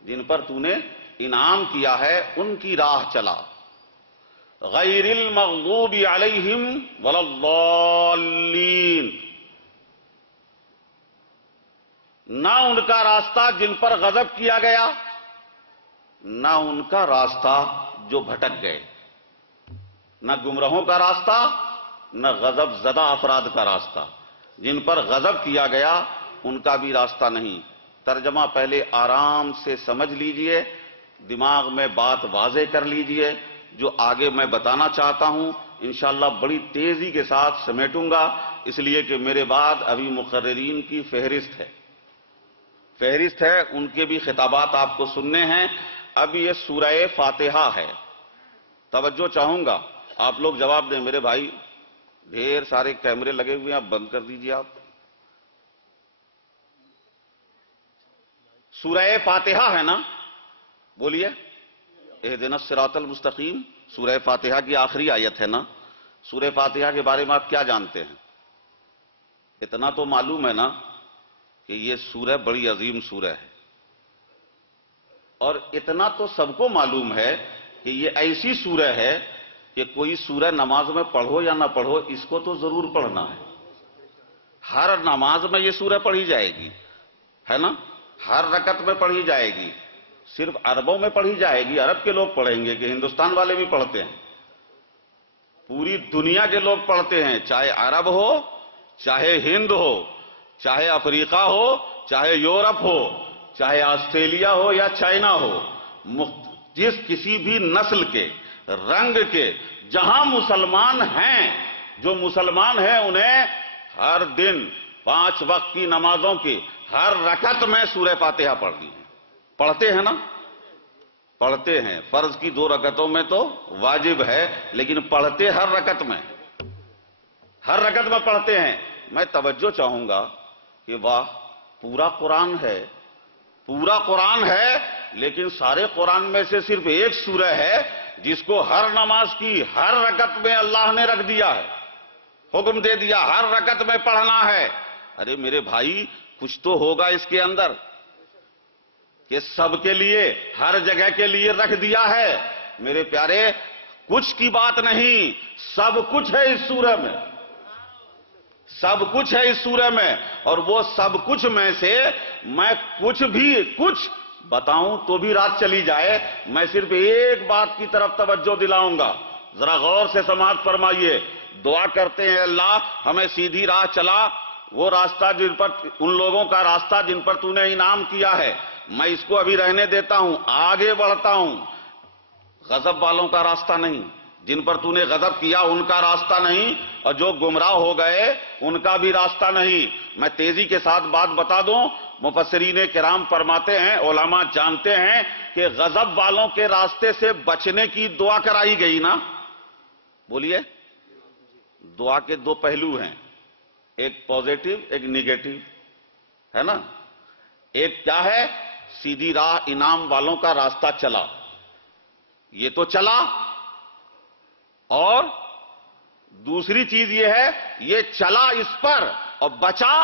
جن پر تو نے انعام کیا ہے ان کی راہ چلا۔ غیر المغضوب علیہم ولا الضالین، نہ ان کا راستہ جن پر غضب کیا گیا، نہ ان کا راستہ جو بھٹک گئے، نہ گمراہوں کا راستہ، نہ غضب زدہ افراد کا راستہ۔ جن پر غضب کیا گیا ان کا بھی راستہ نہیں۔ ترجمہ پہلے آرام سے سمجھ لیجئے، دماغ میں بات واضح کر لیجئے۔ جو آگے میں بتانا چاہتا ہوں انشاءاللہ بڑی تیزی کے ساتھ سمیٹوں گا، اس لیے کہ میرے بعد ابھی مقررین کی فہرست ہے، ان کے بھی خطابات آپ کو سننے ہیں۔ اب یہ سورہ فاتحہ ہے، توجہ چاہوں گا، آپ لوگ جواب دیں۔ میرے بھائی ڈھیر سارے کیمرے لگے ہوئے ہیں، آپ بند کر دیجئے۔ آپ سورہ فاتحہ ہے نا، بولیے اہدنا الصراط المستقیم، سورہ فاتحہ کی آخری آیت ہے نا۔ سورہ فاتحہ کے بارے میں آپ کیا جانتے ہیں؟ اتنا تو معلوم ہے نا کہ یہ سورہ بڑی عظیم سورہ ہے، اور اتنا تو سب کو معلوم ہے کہ یہ ایسی سورہ ہے کہ کوئی سورہ نماز میں پڑھو یا نہ پڑھو اس کو تو ضرور پڑھنا ہے۔ ہر نماز میں یہ سورہ پڑھی جائے گی، ہے نا، ہر رکعت میں پڑھی جائے گی۔ صرف عربوں میں پڑھی جائے گی، عرب کے لوگ پڑھیں گے کہ ہندوستان والے بھی پڑھتے ہیں، پوری دنیا کے لوگ پڑھتے ہیں، چاہے عرب ہو، چاہے ہند ہو، چاہے افریقہ ہو، چاہے یورپ ہو، چاہے آسٹریلیا ہو یا چائنا ہو، جس کسی بھی نسل کے، رنگ کے، جہاں مسلمان ہیں، جو مسلمان ہیں انہیں ہر دن 5 وقت کی نمازوں کی ہر رکعت میں سورہ فاتحہ پڑھنی ہے۔ پڑھتے ہیں نا، پڑھتے ہیں، فرض کی 2 رکعتوں میں تو واجب ہے، لیکن پڑھتے ہر رکعت میں، ہر رکعت میں پڑھتے ہیں۔ میں توجہ چاہوں گا کہ واہ، پورا قرآن ہے، پورا قرآن ہے، لیکن سارے قرآن میں سے صرف ایک سورہ ہے جس کو ہر نماز کی ہر رکعت میں اللہ نے رکھ دیا ہے، حکم دے دیا ہر رکعت میں پڑھنا ہے۔ ارے میرے بھائی کچھ تو ہوگا اس کے اندر کہ سب کے لیے، ہر جگہ کے لیے رکھ دیا ہے۔ میرے پیارے کچھ کی بات نہیں، سب کچھ ہے اس سورہ میں، سب کچھ ہے اس سورہ میں۔ اور وہ سب کچھ میں سے میں کچھ بتاؤں تو بھی رات چلی جائے۔ میں صرف ایک بات کی طرف توجہ دلاؤں گا، ذرا غور سے سماعت فرمائیے۔ دعا کرتے ہیں اللہ ہمیں سیدھی راہ چلا، وہ راستہ جن پر، ان لوگوں کا راستہ جن پر تو نے انعام کیا ہے۔ میں اس کو ابھی رہنے دیتا ہوں، آگے بڑھتا ہوں۔ غضب والوں کا راستہ نہیں، جن پر تو نے غضب کیا ان کا راستہ نہیں، اور جو گمراہ ہو گئے ان کا بھی راستہ نہیں۔ میں تیزی کے ساتھ بات بتا دوں، مفسرین کرام فرماتے ہیں، علماء جانتے ہیں کہ غضب والوں کے راستے سے بچنے کی دعا کرائی گئی نا، بولیے۔ دعا کے 2 پہلو ہیں، ایک پازیٹو ایک نیگیٹو، ہے نا۔ ایک کیا ہے؟ سیدھی راہ انعام والوں کا راستہ چلا، یہ تو چلا، اور دوسری چیز یہ ہے یہ چلا اس پر اور بچا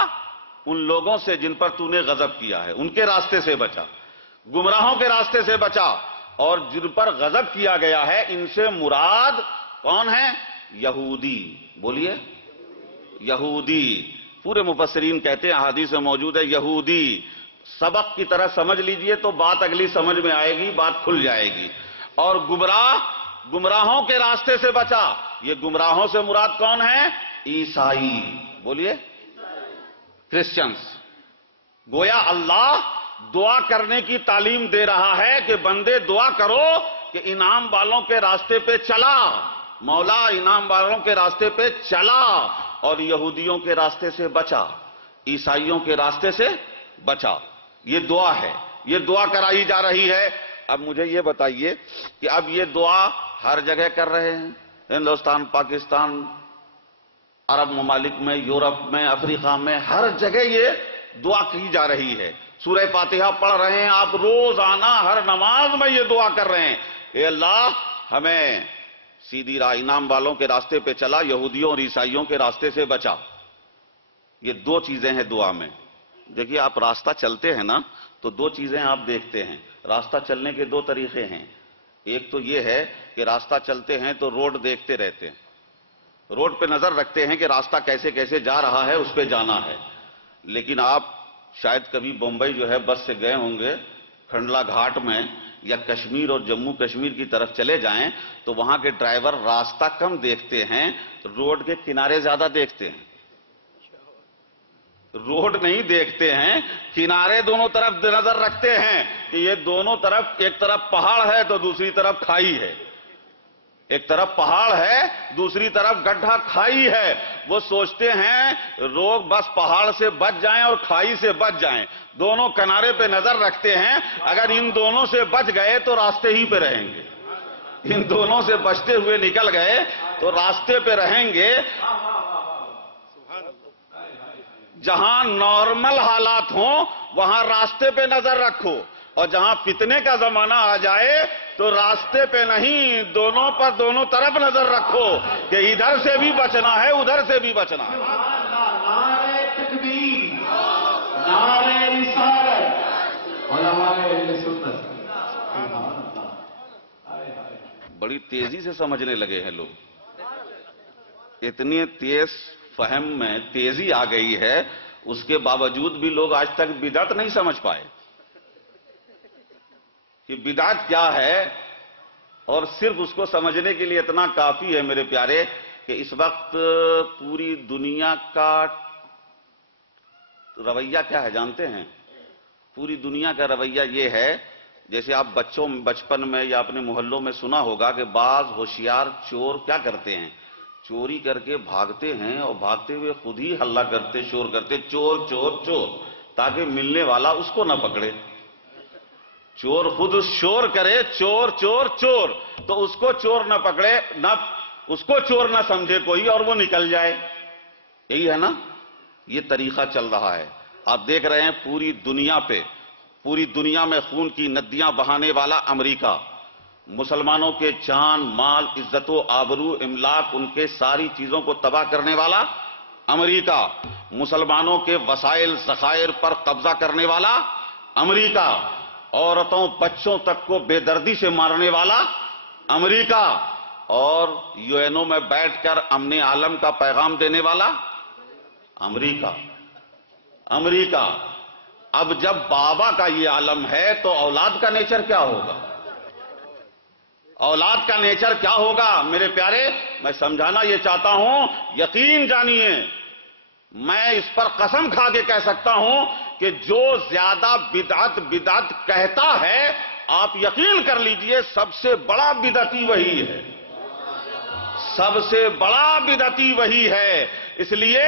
ان لوگوں سے جن پر تو نے غضب کیا ہے، ان کے راستے سے بچا، گمراہوں کے راستے سے بچا۔ اور جن پر غضب کیا گیا ہے ان سے مراد کون ہے؟ یہودی، بولیے یہودی۔ پورے مفسرین کہتے ہیں احادیث میں موجود ہے یہودی۔ سبق کی طرح سمجھ لیجئے تو بات اگلی سمجھ میں آئے گی، بات کھل جائے گی۔ اور گمراہوں کے راستے سے بچا، یہ گمراہوں سے مراد کون ہے؟ عیسائی، بولیے کرسچنز۔ گویا اللہ دعا کرنے کی تعلیم دے رہا ہے کہ بندے دعا کرو کہ انعام والوں کے راستے پہ چلا، مولا انعام والوں کے راستے پہ چلا اور یہودیوں کے راستے سے بچا، عیسائیوں کے راستے سے بچا۔ یہ دعا ہے، یہ دعا کرائی جا رہی ہے۔ اب مجھے یہ بتائیے کہ اب یہ دعا ہر جگہ کر رہے ہیں، ہندوستان، پاکستان، عرب ممالک میں، یورپ میں، افریقہ میں، ہر جگہ یہ دعا کی جا رہی ہے۔ سورہ فاتحہ پڑھ رہے ہیں آپ، روزانہ ہر نماز میں یہ دعا کر رہے ہیں، اے اللہ ہمیں سیدھی راہ، انعام والوں کے راستے پہ چلا، یہودیوں اور عیسائیوں کے راستے سے بچا۔ یہ دو چیزیں ہیں دعا میں۔ دیکھیے آپ راستہ چلتے ہیں نا تو دو چیزیں آپ دیکھتے ہیں۔ راستہ چلنے کے دو طریقے ہیں۔ ایک تو یہ ہے کہ راستہ چلتے ہیں تو روڈ دیکھتے رہتے ہیں، روڈ پہ نظر رکھتے ہیں کہ راستہ کیسے کیسے جا رہا ہے، اس پہ جانا ہے۔ لیکن آپ شاید کبھی بمبئی جو ہے بس سے گئے ہوں گے، کھنڈلا گھاٹ میں یا کشمیر اور جموں کشمیر کی طرف چلے جائیں تو وہاں کے ڈرائیور راستہ کم دیکھتے ہیں، روڈ کے کنارے زیادہ دیکھتے ہیں۔ روڈ نہیں دیکھتے ہیں، کنارے دونوں طرف نظر رکھتے ہیں کہ یہ دونوں طرف، ایک طرف پہاڑ ہے تو دوسری طرف کھائی ہے، ایک طرف پہاڑ ہے دوسری طرف گڈھا کھائی ہے۔ وہ سوچتے ہیں لوگ بس پہاڑ سے بچ جائیں اور کھائی سے بچ جائیں، دونوں کنارے پہ نظر رکھتے ہیں۔ اگر ان دونوں سے بچ گئے تو راستے ہی پہ رہیں گے، ان دونوں سے بچتے ہوئے نکل گئے تو راستے پہ رہیں گے۔ جہاں نارمل حالات ہوں وہاں راستے پہ نظر رکھو، اور جہاں فتنے کا زمانہ آ جائے تو راستے پہ نہیں، دونوں پر، دونوں طرف نظر رکھو کہ ادھر سے بھی بچنا ہے ادھر سے بھی بچنا ہے۔ نعرہ تکبیر، نعرہ رسالت، علماء اہل سنت۔ بڑی تیزی سے سمجھنے لگے ہیں لوگ، اتنی تیز فہم میں تیزی آ گئی ہے، اس کے باوجود بھی لوگ آج تک بدعت نہیں سمجھ پائے کہ بدعت کیا ہے، اور صرف اس کو سمجھنے کے لیے اتنا کافی ہے میرے پیارے کہ اس وقت پوری دنیا کا رویہ کیا ہے جانتے ہیں؟ پوری دنیا کا رویہ یہ ہے، جیسے آپ بچپن میں یا اپنے محلوں میں سنا ہوگا کہ بعض ہوشیار چور کیا کرتے ہیں، چوری کر کے بھاگتے ہیں اور بھاگتے ہوئے خود ہی ہلہ کرتے، شور کرتے، چور چور چور، تاکہ ملنے والا اس کو نہ پکڑے۔ چور خود شور کرے چور چور چور، تو اس کو چور نہ پکڑے، نہ اس کو چور نہ سمجھے کوئی اور وہ نکل جائے۔ یہی ہے نا، یہ طریقہ چل رہا ہے۔ آپ دیکھ رہے ہیں پوری دنیا پہ، پوری دنیا میں خون کی ندیاں بہانے والا امریکہ، مسلمانوں کے جان، مال، عزت و آبرو، املاک، ان کے ساری چیزوں کو تباہ کرنے والا امریکہ، مسلمانوں کے وسائل ذخائر پر قبضہ کرنے والا امریکہ، عورتوں بچوں تک کو بے دردی سے مارنے والا امریکہ، اور یو این او میں بیٹھ کر امن عالم کا پیغام دینے والا امریکہ۔ امریکہ اب جب بابا کا یہ عالم ہے تو اولاد کا نیچر کیا ہوگا؟ اولاد کا نیچر کیا ہوگا میرے پیارے؟ میں سمجھانا یہ چاہتا ہوں، یقین جانیے، میں اس پر قسم کھا کے کہہ سکتا ہوں کہ جو زیادہ بدعت کہتا ہے، آپ یقین کر لیجئے سب سے بڑا بدعتی وہی ہے، سب سے بڑا بدعتی وہی ہے۔ اس لیے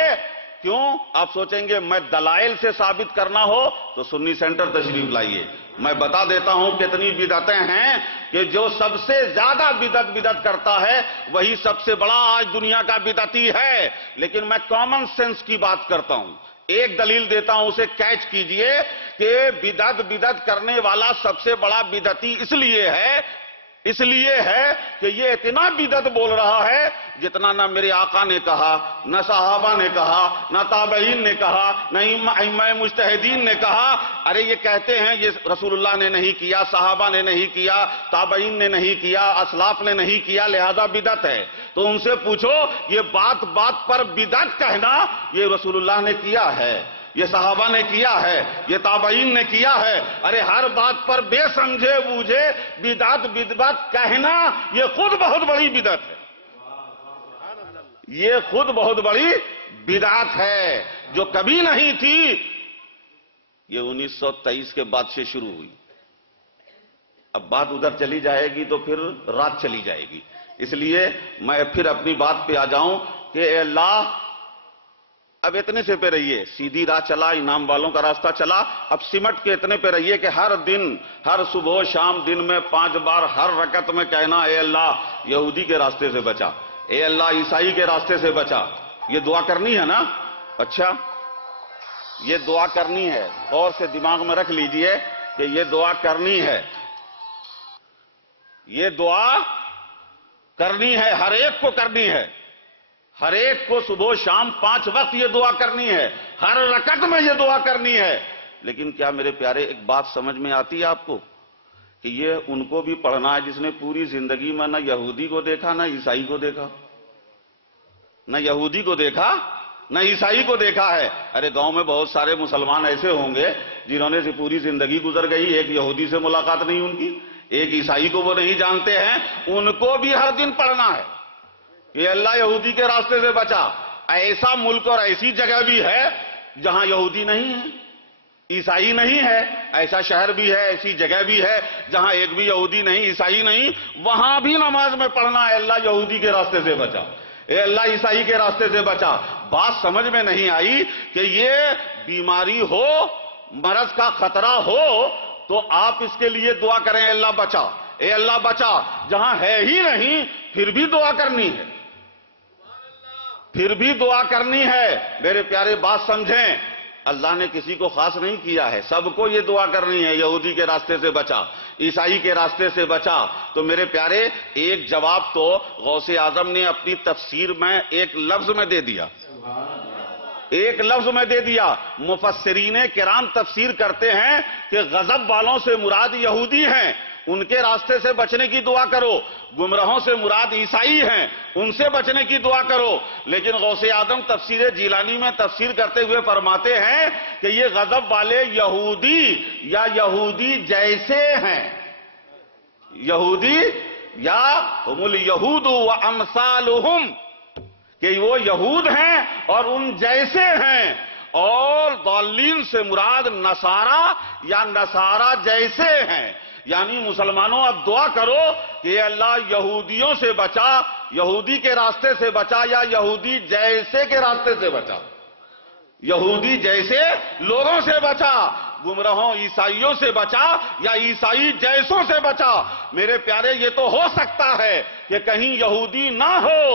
کیوں آپ سوچیں گے میں دلائل سے ثابت کرنا ہو تو سنی سینٹر تشریف لائیے، میں بتا دیتا ہوں کتنی بدعتیں ہیں کہ جو سب سے زیادہ بدعت کرتا ہے وہی سب سے بڑا آج دنیا کا بدعتی ہے۔ لیکن میں کامن سینس کی بات کرتا ہوں، ایک دلیل دیتا ہوں، اسے کیچ کیجئے کہ بدعت کرنے والا سب سے بڑا بدعتی اس لیے ہے کہ یہ اتنا بدعت بول رہا ہے جتنا نہ میرے آقا نے کہا، نہ صحابہ نے کہا، نہ تابعین نے کہا، نہ ائمہ مجتہدین نے کہا۔ ارے یہ کہتے ہیں یہ رسول اللہ نے نہیں کیا، صحابہ نے نہیں کیا، تابعین نے نہیں کیا، اسلاف نے نہیں کیا، لہذا بدعت ہے۔ تو ان سے پوچھو یہ بات بات پر بدعت کہنا، یہ رسول اللہ نے کیا ہے، یہ صحابہ نے کیا ہے، یہ تابعین نے کیا ہے۔ ارے ہر بات پر بے سمجھے بوجھے بدعت کہنا، یہ خود بہت بڑی بدعت ہے، یہ خود بہت بڑی بدعت ہے جو کبھی نہیں تھی، یہ 1923 کے بعد سے شروع ہوئی۔ اب بات ادھر چلی جائے گی تو پھر رات چلی جائے گی، اس لیے میں پھر اپنی بات پہ آ جاؤں کہ اے اللہ اب اتنے سے پہ رہیے، سیدھی راہ چلا، انعام والوں کا راستہ چلا، اب سمٹ کے اتنے پہ رہیے کہ ہر دن، ہر صبح و شام دن میں 5 بار ہر رکعت میں کہنا اے اللہ یہودی کے راستے سے بچا، اے اللہ عیسائی کے راستے سے بچا۔ یہ دعا کرنی ہے نا؟ اچھا یہ دعا کرنی ہے، غور سے دماغ میں رکھ لیجئے کہ یہ دعا کرنی ہے، یہ دعا کرنی ہے، ہر ایک کو کرنی ہے، ہر ایک کو صبح و شام 5 وقت یہ دعا کرنی ہے، ہر رکعت میں یہ دعا کرنی ہے۔ لیکن کیا میرے پیارے ایک بات سمجھ میں آتی ہے آپ کو کہ یہ ان کو بھی پڑھنا ہے جس نے پوری زندگی میں نہ یہودی کو دیکھا نہ عیسائی کو دیکھا، نہ یہودی کو دیکھا نہ عیسائی کو دیکھا ہے۔ ارے گاؤں میں بہت سارے مسلمان ایسے ہوں گے جنہوں نے پوری زندگی گزر گئی، ایک یہودی سے ملاقات نہیں ان کی، ایک عیسائی کو وہ نہیں جانتے ہیں، ان کو بھی ہر دن پڑھنا ہے کہ اللہ یہودی کے راستے سے بچا۔ ایسا ملک اور ایسی جگہ بھی ہے جہاں یہودی نہیں ہے، عیسائی نہیں ہے، ایسا شہر بھی ہے، ایسی جگہ بھی ہے جہاں ایک بھی یہودی نہیں، عیسائی نہیں، وہاں بھی نماز میں پڑھنا ہے اللہ یہودی کے راستے سے بچا، اے اللہ عیسائی کے راستے سے بچا۔ بات سمجھ میں نہیں آئی کہ یہ بیماری ہو، مرض کا خطرہ ہو تو آپ اس کے لیے دعا کریں اے اللہ بچا، اے اللہ بچا، جہاں ہے ہی نہیں پھر بھی دعا کرنی ہے، پھر بھی دعا کرنی ہے۔ میرے پیارے بات سمجھیں، اللہ نے کسی کو خاص نہیں کیا ہے، سب کو یہ دعا کرنی ہے، یہودی کے راستے سے بچا، عیسائی کے راستے سے بچا۔ تو میرے پیارے ایک جواب تو غوث اعظم نے اپنی تفسیر میں ایک لفظ میں دے دیا، ایک لفظ میں دے دیا۔ مفسرین کرام تفسیر کرتے ہیں کہ غضب والوں سے مراد یہودی ہیں، ان کے راستے سے بچنے کی دعا کرو، گمراہوں سے مراد عیسائی ہیں، ان سے بچنے کی دعا کرو۔ لیکن غوث اعظم تفسیر جیلانی میں تفسیر کرتے ہوئے فرماتے ہیں کہ یہ غضب والے یہودی یا یہودی جیسے ہیں، یہودی یا ہم الیہود و امثالہم، کہ وہ یہود ہیں اور ان جیسے ہیں، اور ضالین سے مراد نصارہ یا نصارہ جیسے ہیں۔ یعنی مسلمانوں اب دعا کرو کہ اے اللہ یہودیوں سے بچا، یہودی کے راستے سے بچا یا یہودی جیسے کے راستے سے بچا، یہودی جیسے لوگوں سے بچا، گمراہوں عیسائیوں سے بچا یا عیسائی جیسوں سے بچا۔ میرے پیارے یہ تو ہو سکتا ہے کہ کہیں یہودی نہ ہو،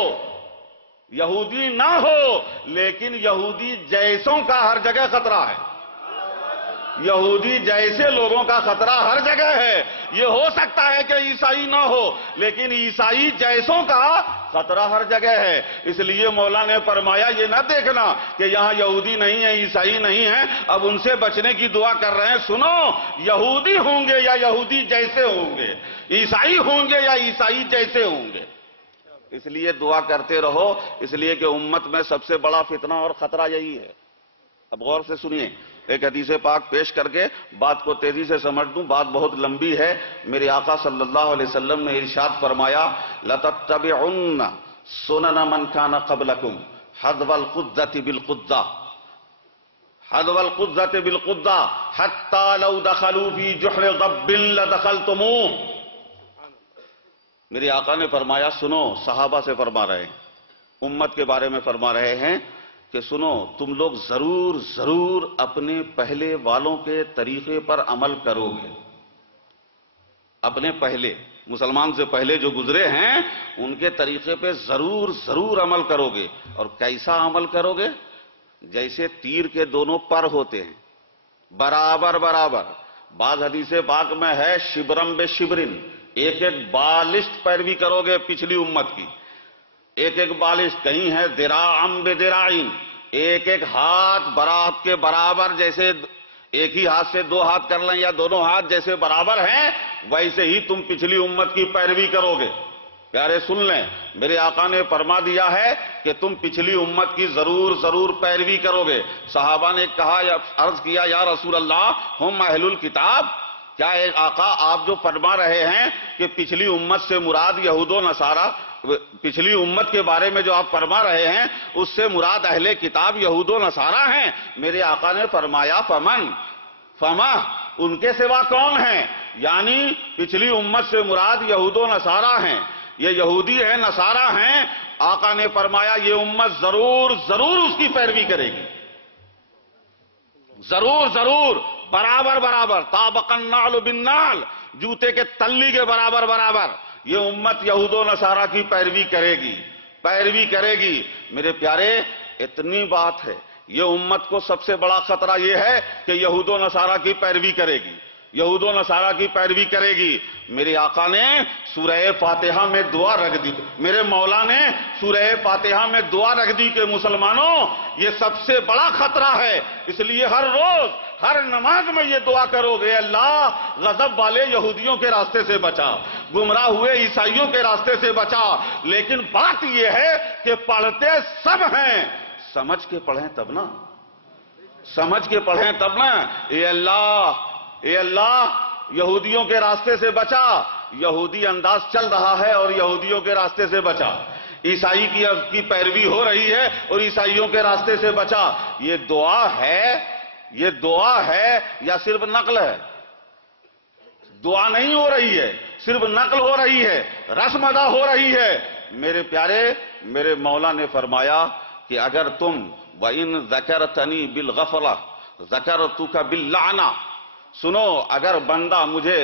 یہودی نہ ہو، لیکن یہودی جیسوں کا ہر جگہ خطرہ ہے، یہودی جیسے لوگوں کا خطرہ ہر جگہ ہے۔ یہ ہو سکتا ہے کہ عیسائی نہ ہو، لیکن عیسائی جیسوں کا خطرہ ہر جگہ ہے۔ اس لیے مولا نے فرمایا یہ نہ دیکھنا کہ یہاں یہودی نہیں ہے، عیسائی نہیں ہے، اب ان سے بچنے کی دعا کر رہے ہیں۔ سنو، یہودی ہوں گے یا یہودی جیسے ہوں گے، عیسائی ہوں گے یا عیسائی جیسے ہوں گے، اس لیے دعا کرتے رہو، اس لیے کہ امت میں سب سے بڑا فتنہ اور خطرہ یہی ہے۔ اب غور سے سنیے، ایک حدیث پاک پیش کر کے بات کو تیزی سے سمجھ دوں، بات بہت لمبی ہے۔ میرے آقا صلی اللہ علیہ وسلم نے ارشاد فرمایا لَتَتَّبِعُنَّ سُنَنَ مَنْ كَانَ قَبْلَكُمْ حَذْوَ الْقُدَّةِ بِالْقُدَّةِ حَذْوَ الْقُدَّةِ بِالْقُدَّةِ حَتَّى لَوْ دَخَلُوا فِي جُحْرِ ضَبٍّ لَدَخَلْتُمُوهُ۔ میرے آقا نے فرمایا، سنو، صحابہ سے فرما رہے ہیں، امت کے بارے میں فرما رہے ہیں کہ سنو، تم لوگ ضرور ضرور اپنے پہلے والوں کے طریقے پر عمل کرو گے، اپنے پہلے مسلمان سے پہلے جو گزرے ہیں ان کے طریقے پہ ضرور ضرور عمل کرو گے۔ اور کیسا عمل کرو گے؟ جیسے تیر کے دونوں پر ہوتے ہیں، برابر برابر۔ بعض حدیث پاک میں ہے شبرم بے شبرن، ایک ایک بالشت پیروی کرو گے پچھلی امت کی، ایک ایک بالشت، کہیں ہے ذراعم بے ذراعین، ایک ایک ہاتھ برابر کے برابر، جیسے ایک ہی ہاتھ سے 2 ہاتھ کر لیں یا دونوں ہاتھ جیسے برابر ہیں، ویسے ہی تم پچھلی امت کی پیروی کرو گے۔ پیارے سن لیں، میرے آقا نے فرما دیا ہے کہ تم پچھلی امت کی ضرور ضرور پیروی کرو گے۔ صحابہ نے کہا یا عرض کیا یا رسول اللہ ہم اہل الکتاب، کیا ایک آقا آپ جو فرما رہے ہیں کہ پچھلی امت سے مراد یہود و نصارہ، پچھلی امت کے بارے میں جو آپ فرما رہے ہیں اس سے مراد اہل کتاب یہود و نصارہ ہیں؟ میرے آقا نے فرمایا فما، ان کے سوا کون ہیں؟ یعنی پچھلی امت سے مراد یہود و نصارہ ہیں، یہ یہودی ہیں، نصارہ ہیں۔ آقا نے فرمایا یہ امت ضرور ضرور اس کی پیروی کرے گی، ضرور ضرور، برابر برابر، طابق النعل بالنعل، جوتے کے تلی کے برابر برابر یہ امت یہود و نصارہ کی پیروی کرے گی، پیروی کرے گی۔ میرے پیارے، اتنی بات ہے، یہ امت کو سب سے بڑا خطرہ یہ ہے کہ یہود و نصارہ کی پیروی کرے گی، یہود و نصارہ کی پیروی کرے گی۔ میرے آقا نے سورہ فاتحہ میں دعا رکھ دی، میرے مولا نے سورہ فاتحہ میں دعا رکھ دی کہ مسلمانوں یہ سب سے بڑا خطرہ ہے، اس لیے ہر روز ہر نماز میں یہ دعا کرو گے، اللہ غضب والے یہودیوں کے راستے سے بچا، گمراہ ہوئے عیسائیوں کے راستے سے بچا۔ لیکن بات یہ ہے کہ پڑھتے سب ہیں، سمجھ کے پڑھیں تب نا، سمجھ کے پڑھیں تب نا۔ اے اللہ یہودیوں کے راستے سے بچا، یہودی انداز چل رہا ہے اور یہودیوں کے راستے سے بچا، عیسائی کی پیروی ہو رہی ہے اور عیسائیوں کے راستے سے بچا۔ یہ دعا ہے، یہ دعا ہے یا صرف نقل ہے؟ دعا نہیں ہو رہی ہے، صرف نقل ہو رہی ہے، رسم ادا ہو رہی ہے۔ میرے پیارے، میرے مولا نے فرمایا کہ اگر تم وَإِن ذَكَرْتَنِي بِالْغَفْلَةِ ذَكَرْتُكَ بِاللَّعْنَةِ، سنو، اگر بندہ مجھے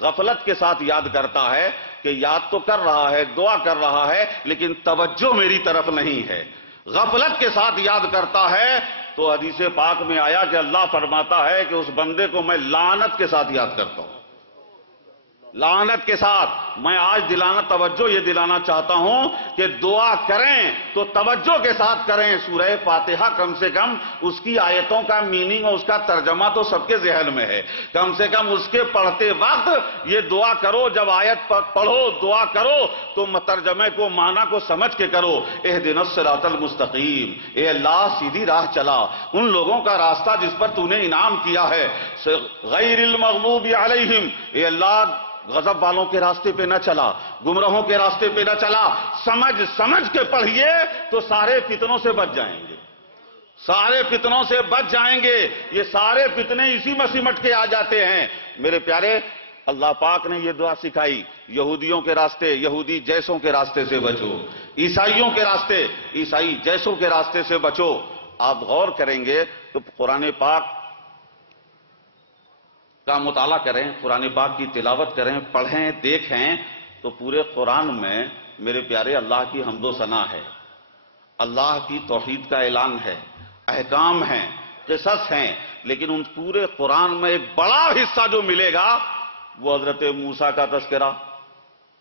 غفلت کے ساتھ یاد کرتا ہے کہ یاد تو کر رہا ہے، دعا کر رہا ہے، لیکن توجہ میری طرف نہیں ہے، غفلت کے ساتھ یاد کرتا ہے، تو حدیث پاک میں آیا کہ اللہ فرماتا ہے کہ اس بندے کو میں لعنت کے ساتھ یاد کرتا ہوں، لعنت کے ساتھ۔ میں آج توجہ یہ دلانا چاہتا ہوں کہ دعا کریں تو توجہ کے ساتھ کریں۔ سورہ فاتحہ کم سے کم اس کی آیتوں کا میننگ اور اس کا ترجمہ تو سب کے ذہن میں ہے، کم سے کم اس کے پڑھتے وقت یہ دعا کرو، جب آیت پڑھو دعا کرو تو ترجمے کو، معنی کو سمجھ کے کرو۔ اہدنا الصراط المستقیم، اے اللہ سیدھی راہ چلا، ان لوگوں کا راستہ جس پر تو نے انعام کیا ہے، غیر المغضوب علیہم، اے اللہ غضب والوں کے راستے پہ نہ چلا، گمراہوں کے راستے پہ نہ چلا۔ سمجھ کے پڑھیے تو سارے فتنوں سے بچ جائیں گے، سارے فتنوں سے بچ جائیں گے۔ یہ سارے فتنے اسی میں سمٹ کے آ جاتے ہیں۔ میرے پیارے، اللہ پاک نے یہ دعا سکھائی، یہودیوں کے راستے، یہودی جیسوں کے راستے سے بچو، عیسائیوں کے راستے، عیسائی جیسوں کے راستے سے بچو۔ آپ غور کریں گے تو قرآن پاک کا مطالعہ کریں، قرآن پاک کی تلاوت کریں، پڑھیں، دیکھیں تو پورے قرآن میں میرے پیارے اللہ کی حمد و ثنا ہے، اللہ کی توحید کا اعلان ہے، احکام ہیں، قصص ہیں، لیکن ان پورے قرآن میں ایک بڑا حصہ جو ملے گا وہ حضرت موسیٰ کا تذکرہ،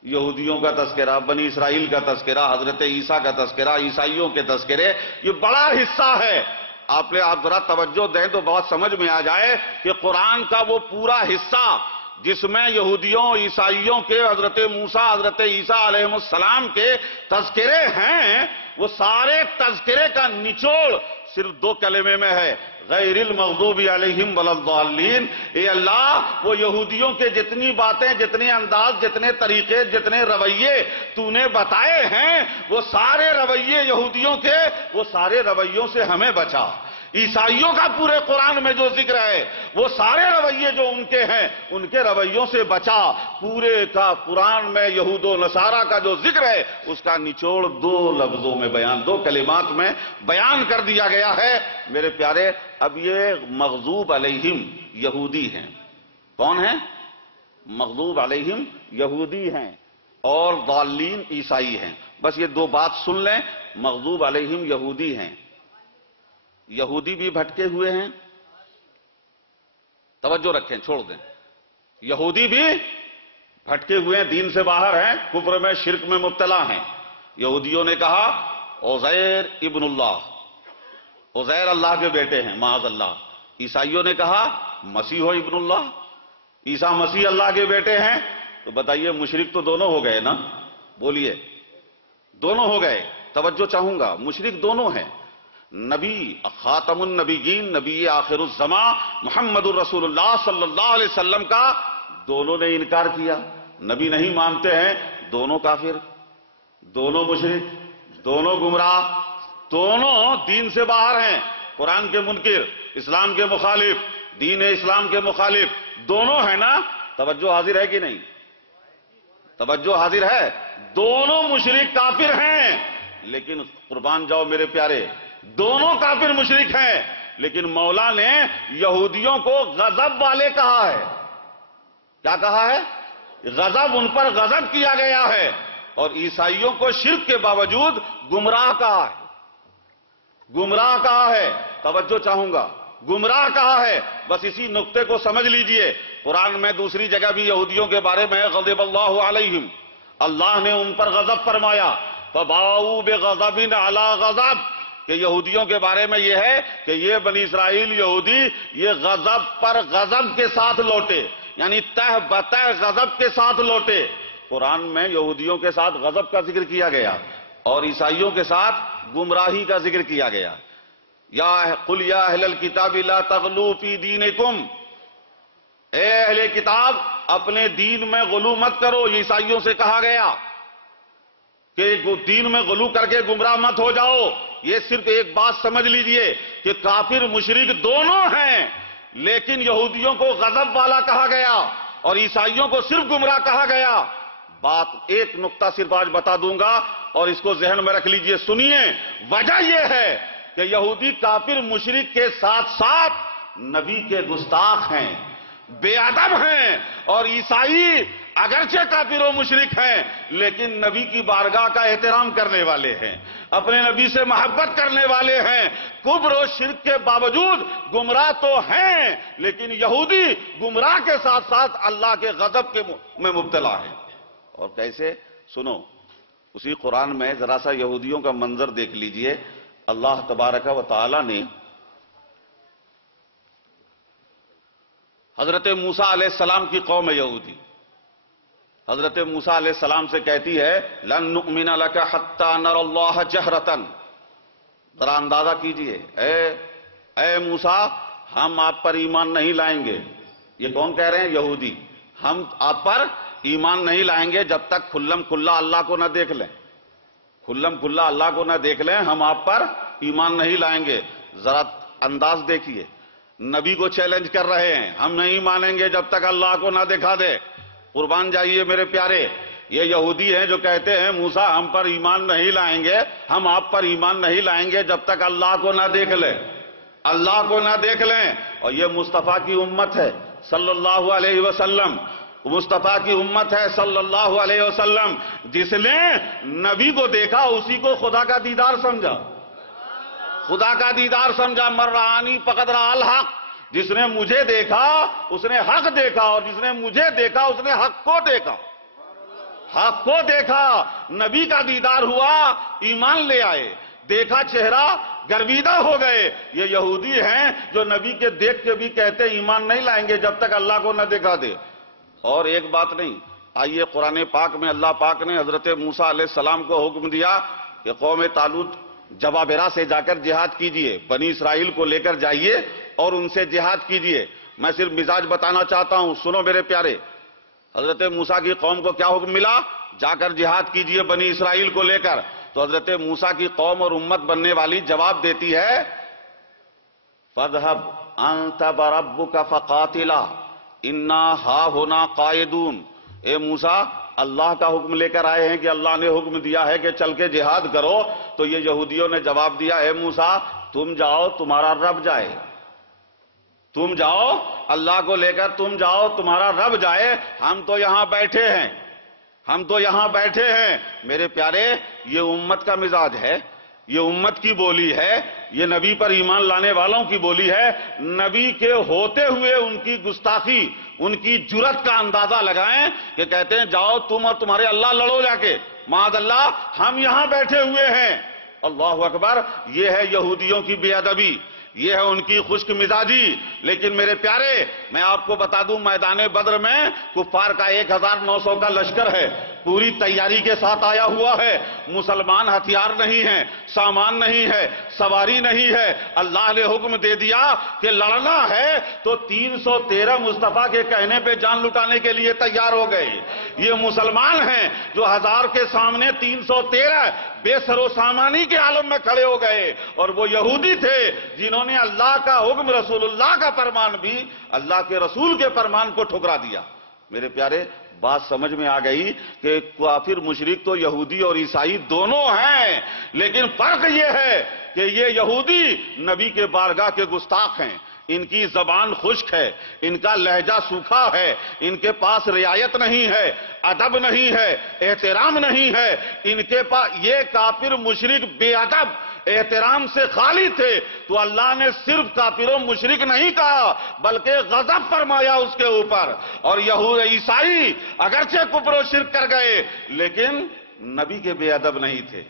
یہودیوں کا تذکرہ، بنی اسرائیل کا تذکرہ، حضرت عیسیٰ کا تذکرہ، عیسائیوں کے تذکرے، یہ بڑا حصہ ہے۔ آپ ذرا توجہ دیں تو بہت سمجھ میں آ جائے کہ قرآن کا وہ پورا حصہ جس میں یہودیوں عیسائیوں کے، حضرت موسیٰ حضرت عیسیٰ علیہ السلام کے تذکرے ہیں، وہ سارے تذکرے کا نچوڑ صرف دو کلمے میں ہے، غیر المغضوب علیہم ولا الضالین۔ اے اللہ وہ یہودیوں کے جتنی باتیں، جتنے انداز، جتنے طریقے، جتنے رویے تو نے بتائے ہیں، وہ سارے رویے یہودیوں کے، وہ سارے رویوں سے ہمیں بچا۔ عیسائیوں کا پورے قرآن میں جو ذکر ہے وہ سارے رویے جو ان کے ہیں ان کے رویوں سے بچا۔ پورے کا قرآن میں یہود و نصارہ کا جو ذکر ہے اس کا نچوڑ دو لفظوں میں بیان، دو کلمات میں بیان کر دیا گیا ہے۔ میرے پیارے، اب یہ مغضوب علیہم یہودی ہیں، کون ہیں؟ مغضوب علیہم یہودی ہیں اور ضالین عیسائی ہیں۔ بس یہ دو بات سن لیں، مغضوب علیہم یہودی ہیں، یہودی بھی بھٹکے ہوئے ہیں، توجہ رکھیں، چھوڑ دیں، یہودی بھی بھٹکے ہوئے ہیں، دین سے باہر ہیں، کفر میں، شرک میں مبتلا ہیں۔ یہودیوں نے کہا عزیر ابن اللہ، عزیر اللہ کے بیٹے ہیں، معاذ اللہ۔ عیسائیوں نے کہا مسیح ابن اللہ، عیسیٰ مسیح اللہ کے بیٹے ہیں۔ تو بتائیے مشرک تو دونوں ہو گئے نا؟ بولیے، دونوں ہو گئے۔ توجہ چاہوں گا، مشرک دونوں ہیں۔ نبی خاتم النبیین، نبی آخر الزمان محمد الرسول اللہ صلی اللہ علیہ وسلم کا دونوں نے انکار کیا، نبی نہیں مانتے ہیں، دونوں کافر، دونوں مشرک، دونوں گمراہ، دونوں دین سے باہر ہیں، قرآن کے منکر، اسلام کے مخالف، دین اسلام کے مخالف، دونوں ہیں نا؟ توجہ حاضر ہے کہ نہیں؟ توجہ حاضر ہے؟ دونوں مشرک کافر ہیں، لیکن قربان جاؤ میرے پیارے، دونوں کافر مشرک ہیں، لیکن مولا نے یہودیوں کو غضب والے کہا ہے۔ کیا کہا ہے؟ غضب، ان پر غضب کیا گیا ہے، اور عیسائیوں کو شرک کے باوجود گمراہ کہا ہے۔ گمراہ کہا ہے، توجہ چاہوں گا، گمراہ کہا ہے۔ بس اسی نقطے کو سمجھ لیجئے، قرآن میں دوسری جگہ بھی یہودیوں کے بارے میں غضب اللہ علیہم، اللہ نے ان پر غضب فرمایا، فباؤوا بغضب علی غضب، کہ یہودیوں کے بارے میں یہ ہے کہ یہ بنی اسرائیل یہودی یہ غضب پر غضب کے ساتھ لوٹے، یعنی تہ بتہ غضب کے ساتھ لوٹے۔ قرآن میں یہودیوں کے ساتھ غضب کا ذکر کیا گیا اور عیسائیوں کے ساتھ گمراہی کا ذکر کیا گیا۔ قل یا اہل الکتاب لا تغلوا فی دینکم، اے اہل کتاب اپنے دین میں غلو مت کرو، یہ عیسائیوں سے کہا گیا کہ دین میں غلو کر کے گمراہ مت ہو جاؤ۔ یہ صرف ایک بات سمجھ لیجئے کہ کافر مشرک دونوں ہیں، لیکن یہودیوں کو غضب والا کہا گیا اور عیسائیوں کو صرف گمراہ کہا گیا۔ بات ایک نقطہ صرف آج بتا دوں گا اور اس کو ذہن میں رکھ لیجئے، سنیے۔ وجہ یہ ہے کہ یہودی کافر مشرک کے ساتھ ساتھ نبی کے گستاخ ہیں، بے ادب ہیں، اور عیسائی اگرچہ کافر و مشرک ہیں لیکن نبی کی بارگاہ کا احترام کرنے والے ہیں، اپنے نبی سے محبت کرنے والے ہیں، کفر و شرک کے باوجود گمراہ تو ہیں، لیکن یہودی گمراہ کے ساتھ ساتھ اللہ کے غضب میں مبتلا ہے۔ اور کیسے؟ سنو، اسی قرآن میں ذرا سا یہودیوں کا منظر دیکھ لیجئے۔ اللہ تبارک و تعالی نے حضرت موسیٰ علیہ السلام کی قوم یہودی حضرت موسیٰ علیہ السلام سے کہتی ہے لن نؤمن لک حتی نر اللہ جہرتن، ذرا اندازہ کیجئے، اے موسیٰ ہم آپ پر ایمان نہیں لائیں گے۔ یہ کون کہہ رہے ہیں؟ یہودی۔ ہم آپ پر ایمان نہیں لائیں گے جب تک کھلم کھلا اللہ کو نہ دیکھ لیں، کھلم کھلا اللہ کو نہ دیکھ لیں، ہم آپ پر ایمان نہیں لائیں گے۔ ذرا انداز دیکھیے، نبی کو چیلنج کر رہے ہیں، ہم نہیں مانیں گے جب تک اللہ کو نہ دکھا دے۔ قربان جائیے میرے پیارے، یہ یہودی ہیں جو کہتے ہیں موسیٰ ہم پر ایمان نہیں لائیں گے، ہم آپ پر ایمان نہیں لائیں گے جب تک اللہ کو نہ دیکھ لیں، اللہ کو نہ دیکھ لیں۔ اور یہ مصطفیٰ کی امت ہے صلی اللہ علیہ وسلم، مصطفیٰ کی امت ہے صلی اللہ علیہ وسلم، جس نے نبی کو دیکھا اسی کو خدا کا دیدار سمجھا، خدا کا دیدار سمجھا۔ من رآنی فقد رأى الحق، جس نے مجھے دیکھا اس نے حق دیکھا، اور جس نے مجھے دیکھا اس نے حق کو دیکھا، حق کو دیکھا۔ نبی کا دیدار ہوا، ایمان لے آئے، دیکھا چہرہ گرویدہ ہو گئے۔ یہ یہودی ہیں جو نبی کے دیکھ کے بھی کہتے ایمان نہیں لائیں گے جب تک اللہ کو نہ دکھا دے۔ اور ایک بات نہیں، آئیے قرآن پاک میں اللہ پاک نے حضرت موسیٰ علیہ السلام کو حکم دیا کہ قوم طالوت جبابرہ سے جا کر جہاد کیجئے، بنی اسرائیل کو لے کر جائیے اور ان سے جہاد کیجئے۔ میں صرف مزاج بتانا چاہتا ہوں، سنو میرے پیارے۔ حضرت موسیٰ کی قوم کو کیا حکم ملا؟ جا کر جہاد کیجئے بنی اسرائیل کو لے کر۔ تو حضرت موسیٰ کی قوم اور امت بننے والی جواب دیتی ہے فَاذْهَبْ أَنْتَ وَرَبُّكَ فَقَاتِلَا اِنَّا هَاهُنَا قَائِدُونَ۔ اے موسیٰ اللہ کا حکم لے کر آئے ہیں کہ اللہ نے حکم دیا ہے کہ چل کے جہاد کرو۔ تو یہ یہودیوں نے جواب دیا اے موسیٰ تم جاؤ تمہارا رب جائے، تم جاؤ اللہ کو لے کر، تم جاؤ تمہارا رب جائے، ہم تو یہاں بیٹھے ہیں، ہم تو یہاں بیٹھے ہیں۔ میرے پیارے، یہ امت کا مزاج ہے، یہ امت کی بولی ہے، یہ نبی پر ایمان لانے والوں کی بولی ہے۔ نبی کے ہوتے ہوئے ان کی گستاخی، ان کی جرت کا اندازہ لگائیں کہ کہتے ہیں جاؤ تم اور تمہارے اللہ لڑو جا کے، معاذ اللہ ہم یہاں بیٹھے ہوئے ہیں۔ اللہ اکبر، یہ ہے یہودیوں کی بے ادبی، یہ ہے ان کی خشک مزاجی۔ لیکن میرے پیارے، میں آپ کو بتا دوں میدان بدر میں کفار کا 1900 کا لشکر ہے، پوری تیاری کے ساتھ آیا ہوا ہے. مسلمان ہتھیار نہیں ہے، سامان نہیں ہے، سواری نہیں ہے. اللہ نے حکم دے دیا کہ لڑنا ہے تو 313 مصطفیٰ کے کہنے پہ جان لٹانے کے لیے تیار ہو گئے. یہ مسلمان ہیں جو 1000 کے سامنے 313 بے سر و سامانی کے عالم میں کھڑے ہو گئے. اور وہ یہودی تھے جنہوں نے اللہ کا حکم، رسول اللہ کا فرمان بھی اللہ کے رسول کے فرمان کو ٹھکرا دیا. میرے پیارے، بات سمجھ میں آ گئی کہ کافر مشرک تو یہودی اور عیسائی دونوں ہیں، لیکن فرق یہ ہے کہ یہ یہودی نبی کے بارگاہ کے گستاخ ہیں. ان کی زبان خشک ہے، ان کا لہجہ سوکھا ہے، ان کے پاس رعایت نہیں ہے، ادب نہیں ہے، احترام نہیں ہے. ان کے پاس یہ کافر مشرک بے ادب، احترام سے خالی تھے تو اللہ نے صرف کافر و مشرک نہیں کہا بلکہ غضب فرمایا اس کے اوپر. اور عیسائی اگرچہ کفر و شرک کر گئے لیکن نبی کے بے ادب نہیں تھے،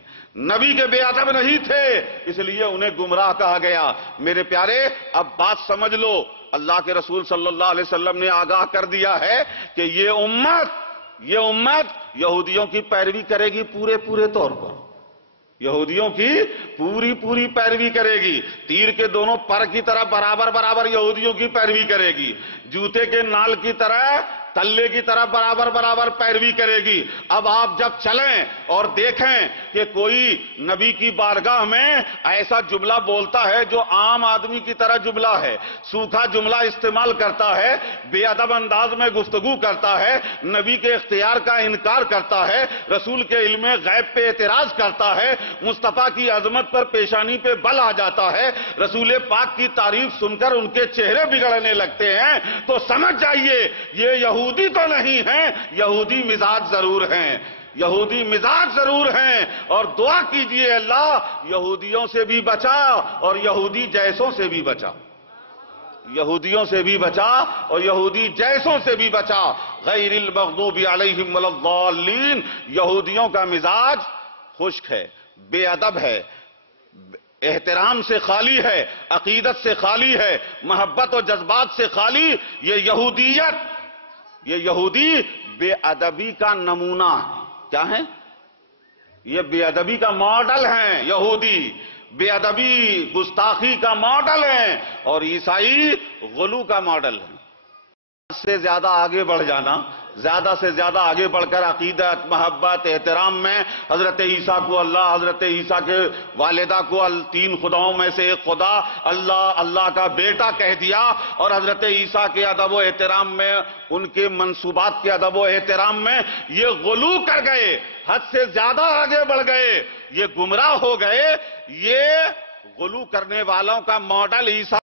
نبی کے بے ادب نہیں تھے، اس لیے انہیں گمراہ کہا گیا. میرے پیارے، اب بات سمجھ لو، اللہ کے رسول صلی اللہ علیہ وسلم نے آگاہ کر دیا ہے کہ یہ امت یہودیوں کی پیروی کرے گی پورے طور پر. یہودیوں کی پوری پیروی کرے گی. تیر کے دونوں پر کی طرح برابر یہودیوں کی پیروی کرے گی. جوتے کے نال کی طرح، تلے کی طرح برابر پیروی کرے گی. اب آپ جب چلیں اور دیکھیں کہ کوئی نبی کی بارگاہ میں ایسا جملہ بولتا ہے جو عام آدمی کی طرح جملہ ہے، سوکھا جملہ استعمال کرتا ہے، بے ادب انداز میں گفتگو کرتا ہے، نبی کے اختیار کا انکار کرتا ہے، رسول کے علم غیب پہ اعتراض کرتا ہے، مصطفیٰ کی عظمت پر پیشانی پہ بل آ جاتا ہے، رسول پاک کی تعریف سن کر ان کے چہرے بگڑنے لگتے ہیں، تو سمجھ جائیے یہ یہودی تو نہیں ہیں، یہودی مزاج ضرور ہیں، یہودی مزاج ضرور ہیں. اور دعا کیجئے اللہ یہودیوں سے بھی بچا اور یہودی جیسوں سے بھی بچا، یہودیوں سے بھی بچا اور یہودی جیسوں سے بھی بچا. غیر المغضوب علیہم ولا الضالین. یہودیوں کا مزاج خشک ہے، بے ادب ہے، احترام سے خالی ہے، عقیدت سے خالی ہے، محبت و جذبات سے خالی. یہ یہودی بے ادبی کا نمونہ ہے. کیا ہے؟ یہ بے ادبی کا ماڈل ہیں. یہودی بے ادبی گستاخی کا ماڈل ہیں اور عیسائی غلو کا ماڈل ہے. سے زیادہ آگے بڑھ جانا، زیادہ سے زیادہ آگے بڑھ کر عقیدت، محبت، احترام میں حضرت عیسیٰ کو اللہ، حضرت عیسیٰ کے والدہ کو 3 خداؤں میں سے ایک خدا اللہ کا بیٹا کہہ دیا، اور حضرت عیسیٰ کے ادب و احترام میں، ان کے منصوبات کے ادب و احترام میں یہ غلو کر گئے، حد سے زیادہ آگے بڑھ گئے، یہ گمراہ ہو گئے. یہ غلو کرنے والوں کا ماڈل عیسیٰ